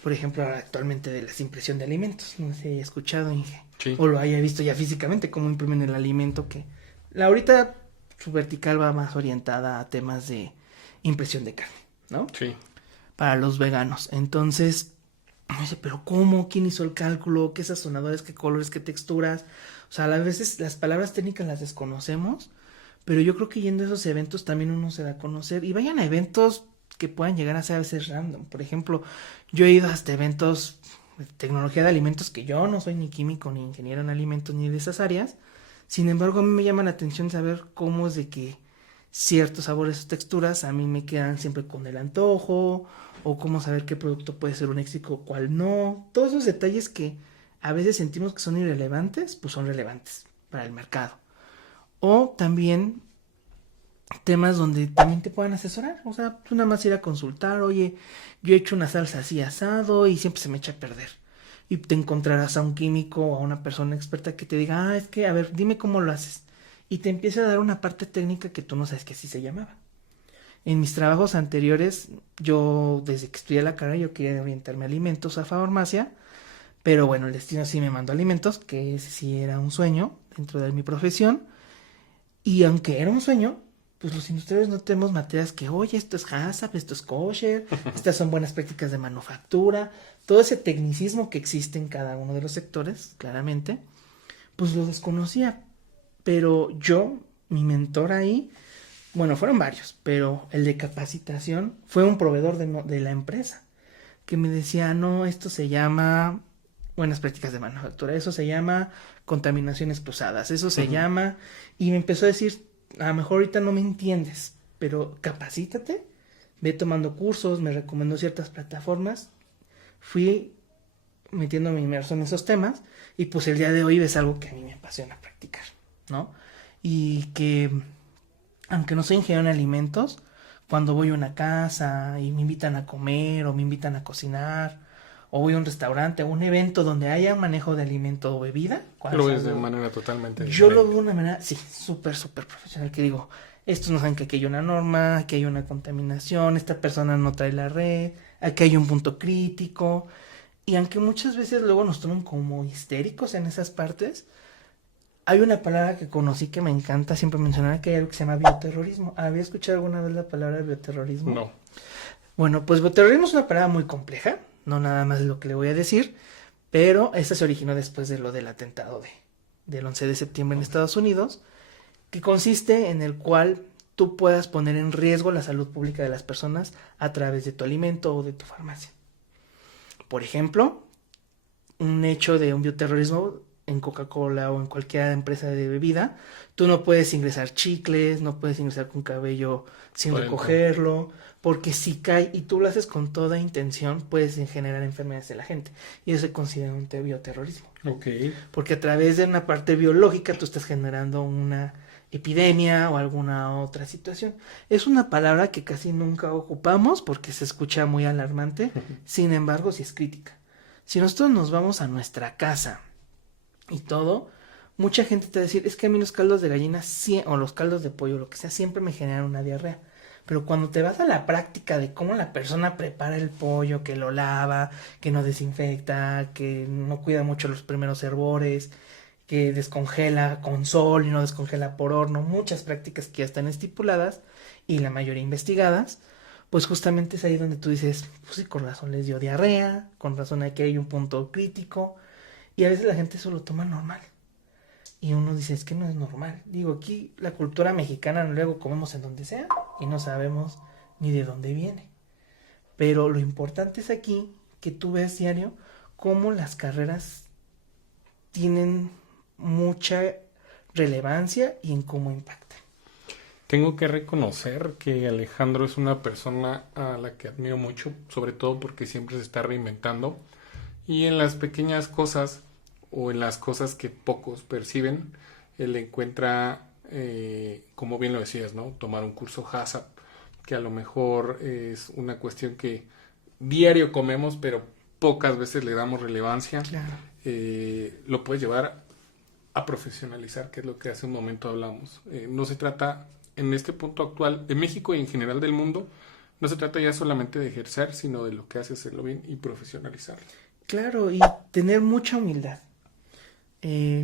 por ejemplo, actualmente de la impresión de alimentos. No sé si haya escuchado, Inge. Sí. O lo haya visto ya físicamente, cómo imprimen el alimento que La ahorita su vertical va más orientada a temas de impresión de carne, ¿no? Sí. Para los veganos. Entonces, no sé, pero ¿cómo? ¿Quién hizo el cálculo? ¿Qué sazonadores? ¿Qué colores? ¿Qué texturas? O sea, a veces las palabras técnicas las desconocemos, pero yo creo que yendo a esos eventos también uno se da a conocer. Y vayan a eventos que puedan llegar a ser a veces random. Por ejemplo, yo he ido hasta eventos de tecnología de alimentos que yo no soy ni químico, ni ingeniero en alimentos, ni de esas áreas. Sin embargo, a mí me llama la atención saber cómo es de que ciertos sabores o texturas a mí me quedan siempre con el antojo, o cómo saber qué producto puede ser un éxito o cuál no. Todos esos detalles que a veces sentimos que son irrelevantes, pues son relevantes para el mercado. O también temas donde también te puedan asesorar. O sea, tú nada más ir a consultar, oye, yo he hecho una salsa así asado y siempre se me echa a perder. Y te encontrarás a un químico o a una persona experta que te diga, es que, a ver, dime cómo lo haces. Y te empieza a dar una parte técnica que tú no sabes que así se llamaba. En mis trabajos anteriores, yo desde que estudié la carrera, yo quería orientarme a alimentos, a farmacia, pero bueno, el destino sí me mandó a alimentos, que ese sí era un sueño dentro de mi profesión. Y aunque era un sueño, pues los industriales no tenemos materias que, oye, esto es HACCP, esto es kosher, estas son buenas prácticas de manufactura, todo ese tecnicismo que existe en cada uno de los sectores, claramente, pues lo desconocía. Pero yo, mi mentor ahí, bueno, fueron varios, pero el de capacitación fue un proveedor de la empresa, que me decía, no, esto se llama buenas prácticas de manufactura, eso se llama contaminaciones cruzadas, eso se llama, y me empezó a decir, a lo mejor ahorita no me entiendes, pero capacítate, ve tomando cursos, me recomendó ciertas plataformas, fui metiéndome inmerso en esos temas, y pues el día de hoy es algo que a mí me apasiona practicar, ¿no? Y que, aunque no soy ingeniero en alimentos, cuando voy a una casa y me invitan a comer o me invitan a cocinar, o voy a un restaurante o un evento donde haya manejo de alimento o bebida, Lo ves de manera totalmente yo lo diferente. veo de una manera, sí, súper, súper profesional, que digo, estos no saben que aquí hay una norma, aquí hay una contaminación, esta persona no trae la red, aquí hay un punto crítico, y aunque muchas veces luego nos toman como histéricos en esas partes, hay una palabra que conocí que me encanta siempre mencionar, que hay algo que se llama bioterrorismo. ¿Había escuchado alguna vez la palabra bioterrorismo? No. Bueno, pues bioterrorismo es una palabra muy compleja, no nada más de lo que le voy a decir, pero esta se originó después de lo del atentado del 11 de septiembre en Estados Unidos, que consiste en el cual tú puedas poner en riesgo la salud pública de las personas a través de tu alimento o de tu farmacia. Por ejemplo, un hecho de un bioterrorismo en Coca-Cola o en cualquier empresa de bebida, tú no puedes ingresar chicles, no puedes ingresar con cabello sin recogerlo, porque si cae y tú lo haces con toda intención, puedes generar enfermedades de la gente. Y eso se considera un bioterrorismo. Ok. Porque a través de una parte biológica tú estás generando una epidemia o alguna otra situación. Es una palabra que casi nunca ocupamos porque se escucha muy alarmante, sin embargo sí es crítica. Si nosotros nos vamos a nuestra casa y todo, mucha gente te va a decir, es que a mí los caldos de gallina o los caldos de pollo, lo que sea, siempre me generan una diarrea. Pero cuando te vas a la práctica de cómo la persona prepara el pollo, que lo lava, que no desinfecta, que no cuida mucho los primeros hervores, que descongela con sol y no descongela por horno, muchas prácticas que ya están estipuladas y la mayoría investigadas, pues justamente es ahí donde tú dices, pues sí, con razón les dio diarrea, con razón aquí hay un punto crítico, y a veces la gente eso lo toma normal. Y uno dice, es que no es normal. Digo, aquí la cultura mexicana luego comemos en donde sea y no sabemos ni de dónde viene. Pero lo importante es aquí que tú ves diario cómo las carreras tienen mucha relevancia y en cómo impactan. Tengo que reconocer que Alejandro es una persona a la que admiro mucho, sobre todo porque siempre se está reinventando y en las pequeñas cosas o en las cosas que pocos perciben, él encuentra, como bien lo decías, ¿no? Tomar un curso HACCP, que a lo mejor es una cuestión que diario comemos, pero pocas veces le damos relevancia. Claro. Lo puedes llevar a profesionalizar, que es lo que hace un momento hablamos. No se trata, en este punto actual, de México y en general del mundo, no se trata ya solamente de ejercer, sino de lo que hace hacerlo bien y profesionalizarlo. Claro, y tener mucha humildad.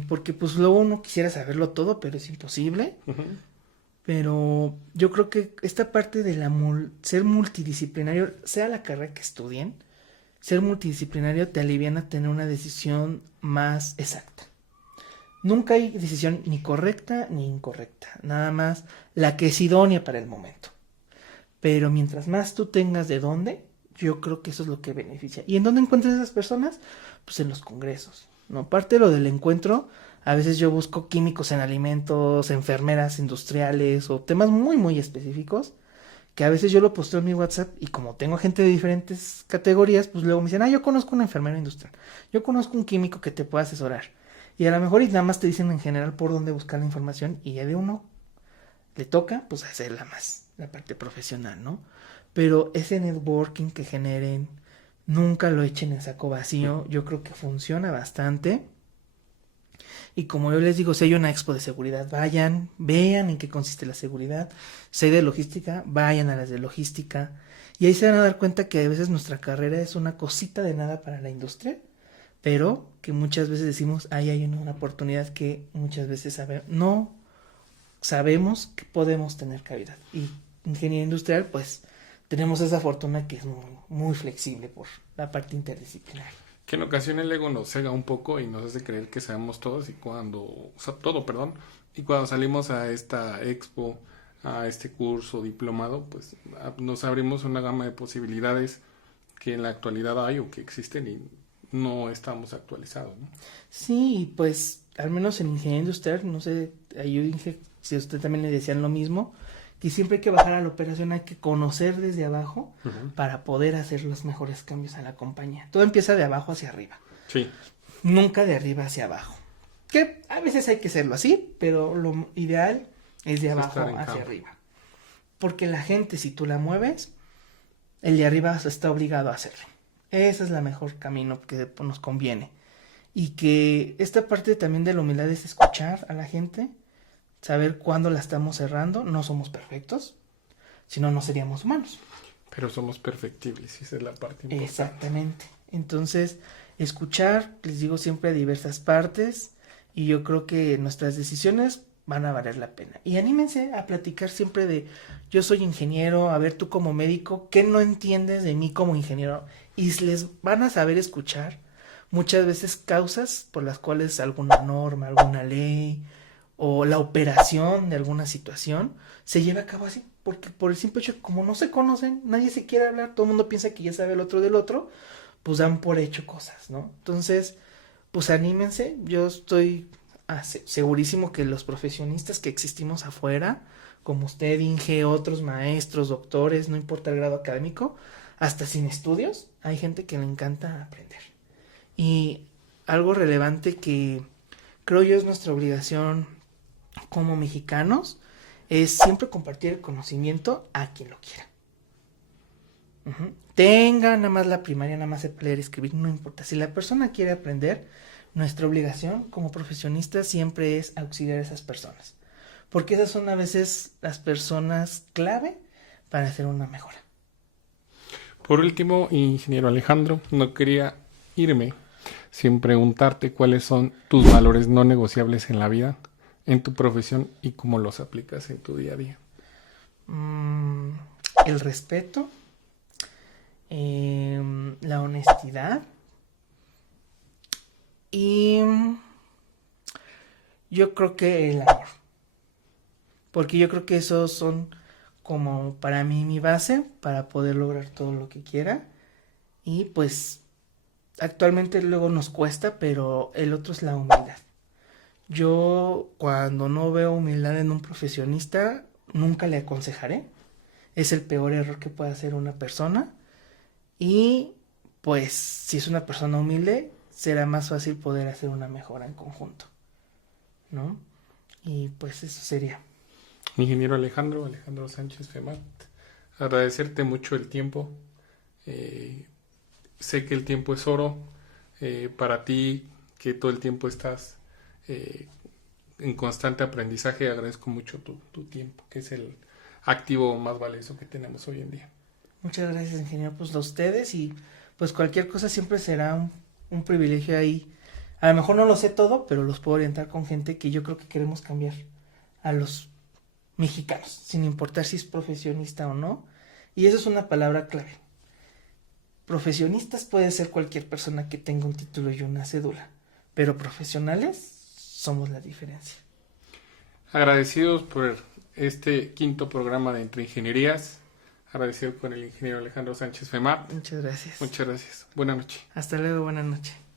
porque pues luego uno quisiera saberlo todo, pero es imposible. Ujú. Pero yo creo que esta parte de ser multidisciplinario, sea la carrera que estudien, ser multidisciplinario te aliviana a tener una decisión más exacta. Nunca hay decisión ni correcta ni incorrecta, nada más la que es idónea para el momento. Pero mientras más tú tengas de dónde, yo creo que eso es lo que beneficia. ¿Y en dónde encuentras esas personas? Pues en los congresos, ¿no? Parte de lo del encuentro, a veces yo busco químicos en alimentos, enfermeras industriales o temas muy, muy específicos, que a veces yo lo posteo en mi WhatsApp y como tengo gente de diferentes categorías, pues luego me dicen, yo conozco una enfermera industrial, yo conozco un químico que te pueda asesorar. Y a lo mejor y nada más te dicen en general por dónde buscar la información y ya de uno le toca pues hacerla más, la parte profesional, ¿no? Pero ese networking que generen, nunca lo echen en saco vacío, yo creo que funciona bastante. Y como yo les digo, si hay una expo de seguridad, vayan, vean en qué consiste la seguridad. Si hay de logística, vayan a las de logística. Y ahí se van a dar cuenta que a veces nuestra carrera es una cosita de nada para la industria, pero que muchas veces decimos, ahí hay una oportunidad que muchas veces no sabemos que podemos tener cabida. Y ingeniería industrial, pues tenemos esa fortuna que es muy, muy flexible por la parte interdisciplinaria. Que en ocasiones el ego nos cega un poco y nos hace creer que sabemos todos y o sea, todo, perdón, y cuando salimos a esta expo, a este curso diplomado, pues nos abrimos una gama de posibilidades que en la actualidad hay o que existen y no estamos actualizados, ¿no? Sí, pues al menos en ingeniería industrial, no sé, ahí yo dije si a usted también le decían lo mismo, que siempre hay que bajar a la operación, hay que conocer desde abajo para poder hacer los mejores cambios a la compañía. Todo empieza de abajo hacia arriba. Sí. Nunca de arriba hacia abajo. Que a veces hay que hacerlo así, pero lo ideal es de abajo hacia arriba. Porque la gente, si tú la mueves, el de arriba está obligado a hacerlo. Ese es el mejor camino que nos conviene. Y que esta parte también de la humildad es escuchar a la gente, saber cuándo la estamos cerrando. No somos perfectos, si no, no seríamos humanos. Pero somos perfectibles, y esa es la parte importante. Exactamente. Entonces, escuchar, les digo siempre a diversas partes, y yo creo que nuestras decisiones van a valer la pena. Y anímense a platicar siempre de, yo soy ingeniero, a ver tú como médico, ¿qué no entiendes de mí como ingeniero? Y les van a saber escuchar muchas veces causas por las cuales alguna norma, alguna ley o la operación de alguna situación se lleva a cabo así, porque por el simple hecho, como no se conocen, nadie se quiere hablar, todo el mundo piensa que ya sabe el otro del otro, pues dan por hecho cosas, ¿no? Entonces, pues anímense, yo estoy segurísimo que los profesionistas que existimos afuera, como usted, Inge, otros maestros, doctores, no importa el grado académico, hasta sin estudios, hay gente que le encanta aprender. Y algo relevante que creo yo es nuestra obligación como mexicanos es siempre compartir el conocimiento a quien lo quiera. Tenga nada más la primaria, nada más sepa leer y escribir, no importa. Si la persona quiere aprender, nuestra obligación como profesionistas siempre es auxiliar a esas personas. Porque esas son a veces las personas clave para hacer una mejora. Por último, ingeniero Alejandro, no quería irme sin preguntarte cuáles son tus valores no negociables en la vida, en tu profesión y cómo los aplicas en tu día a día. El respeto, la honestidad y yo creo que el amor. Porque yo creo que esos son como para mí mi base para poder lograr todo lo que quiera. Y pues actualmente luego nos cuesta, pero el otro es la humildad. Yo cuando no veo humildad en un profesionista, nunca le aconsejaré. Es el peor error que puede hacer una persona. Y pues si es una persona humilde, será más fácil poder hacer una mejora en conjunto, ¿no? Y pues eso sería. Ingeniero Alejandro Sánchez Femat, agradecerte mucho el tiempo. Sé que el tiempo es oro para ti, que todo el tiempo estás en constante aprendizaje. Agradezco mucho tu tiempo, que es el activo más valioso que tenemos hoy en día. Muchas gracias, ingeniero, pues a ustedes, y pues cualquier cosa siempre será un privilegio ahí A lo mejor no lo sé todo, pero los puedo orientar con gente que yo creo que queremos cambiar a los mexicanos, sin importar si es profesionista o no. Y eso es una palabra clave. Profesionistas puede ser cualquier persona que tenga un título y una cédula, pero profesionales somos la diferencia. Agradecidos por este quinto programa de Entre Ingenierías. Agradecido con el ingeniero Alejandro Sánchez Femar. Muchas gracias. Muchas gracias. Buenas noches. Hasta luego, buenas noches.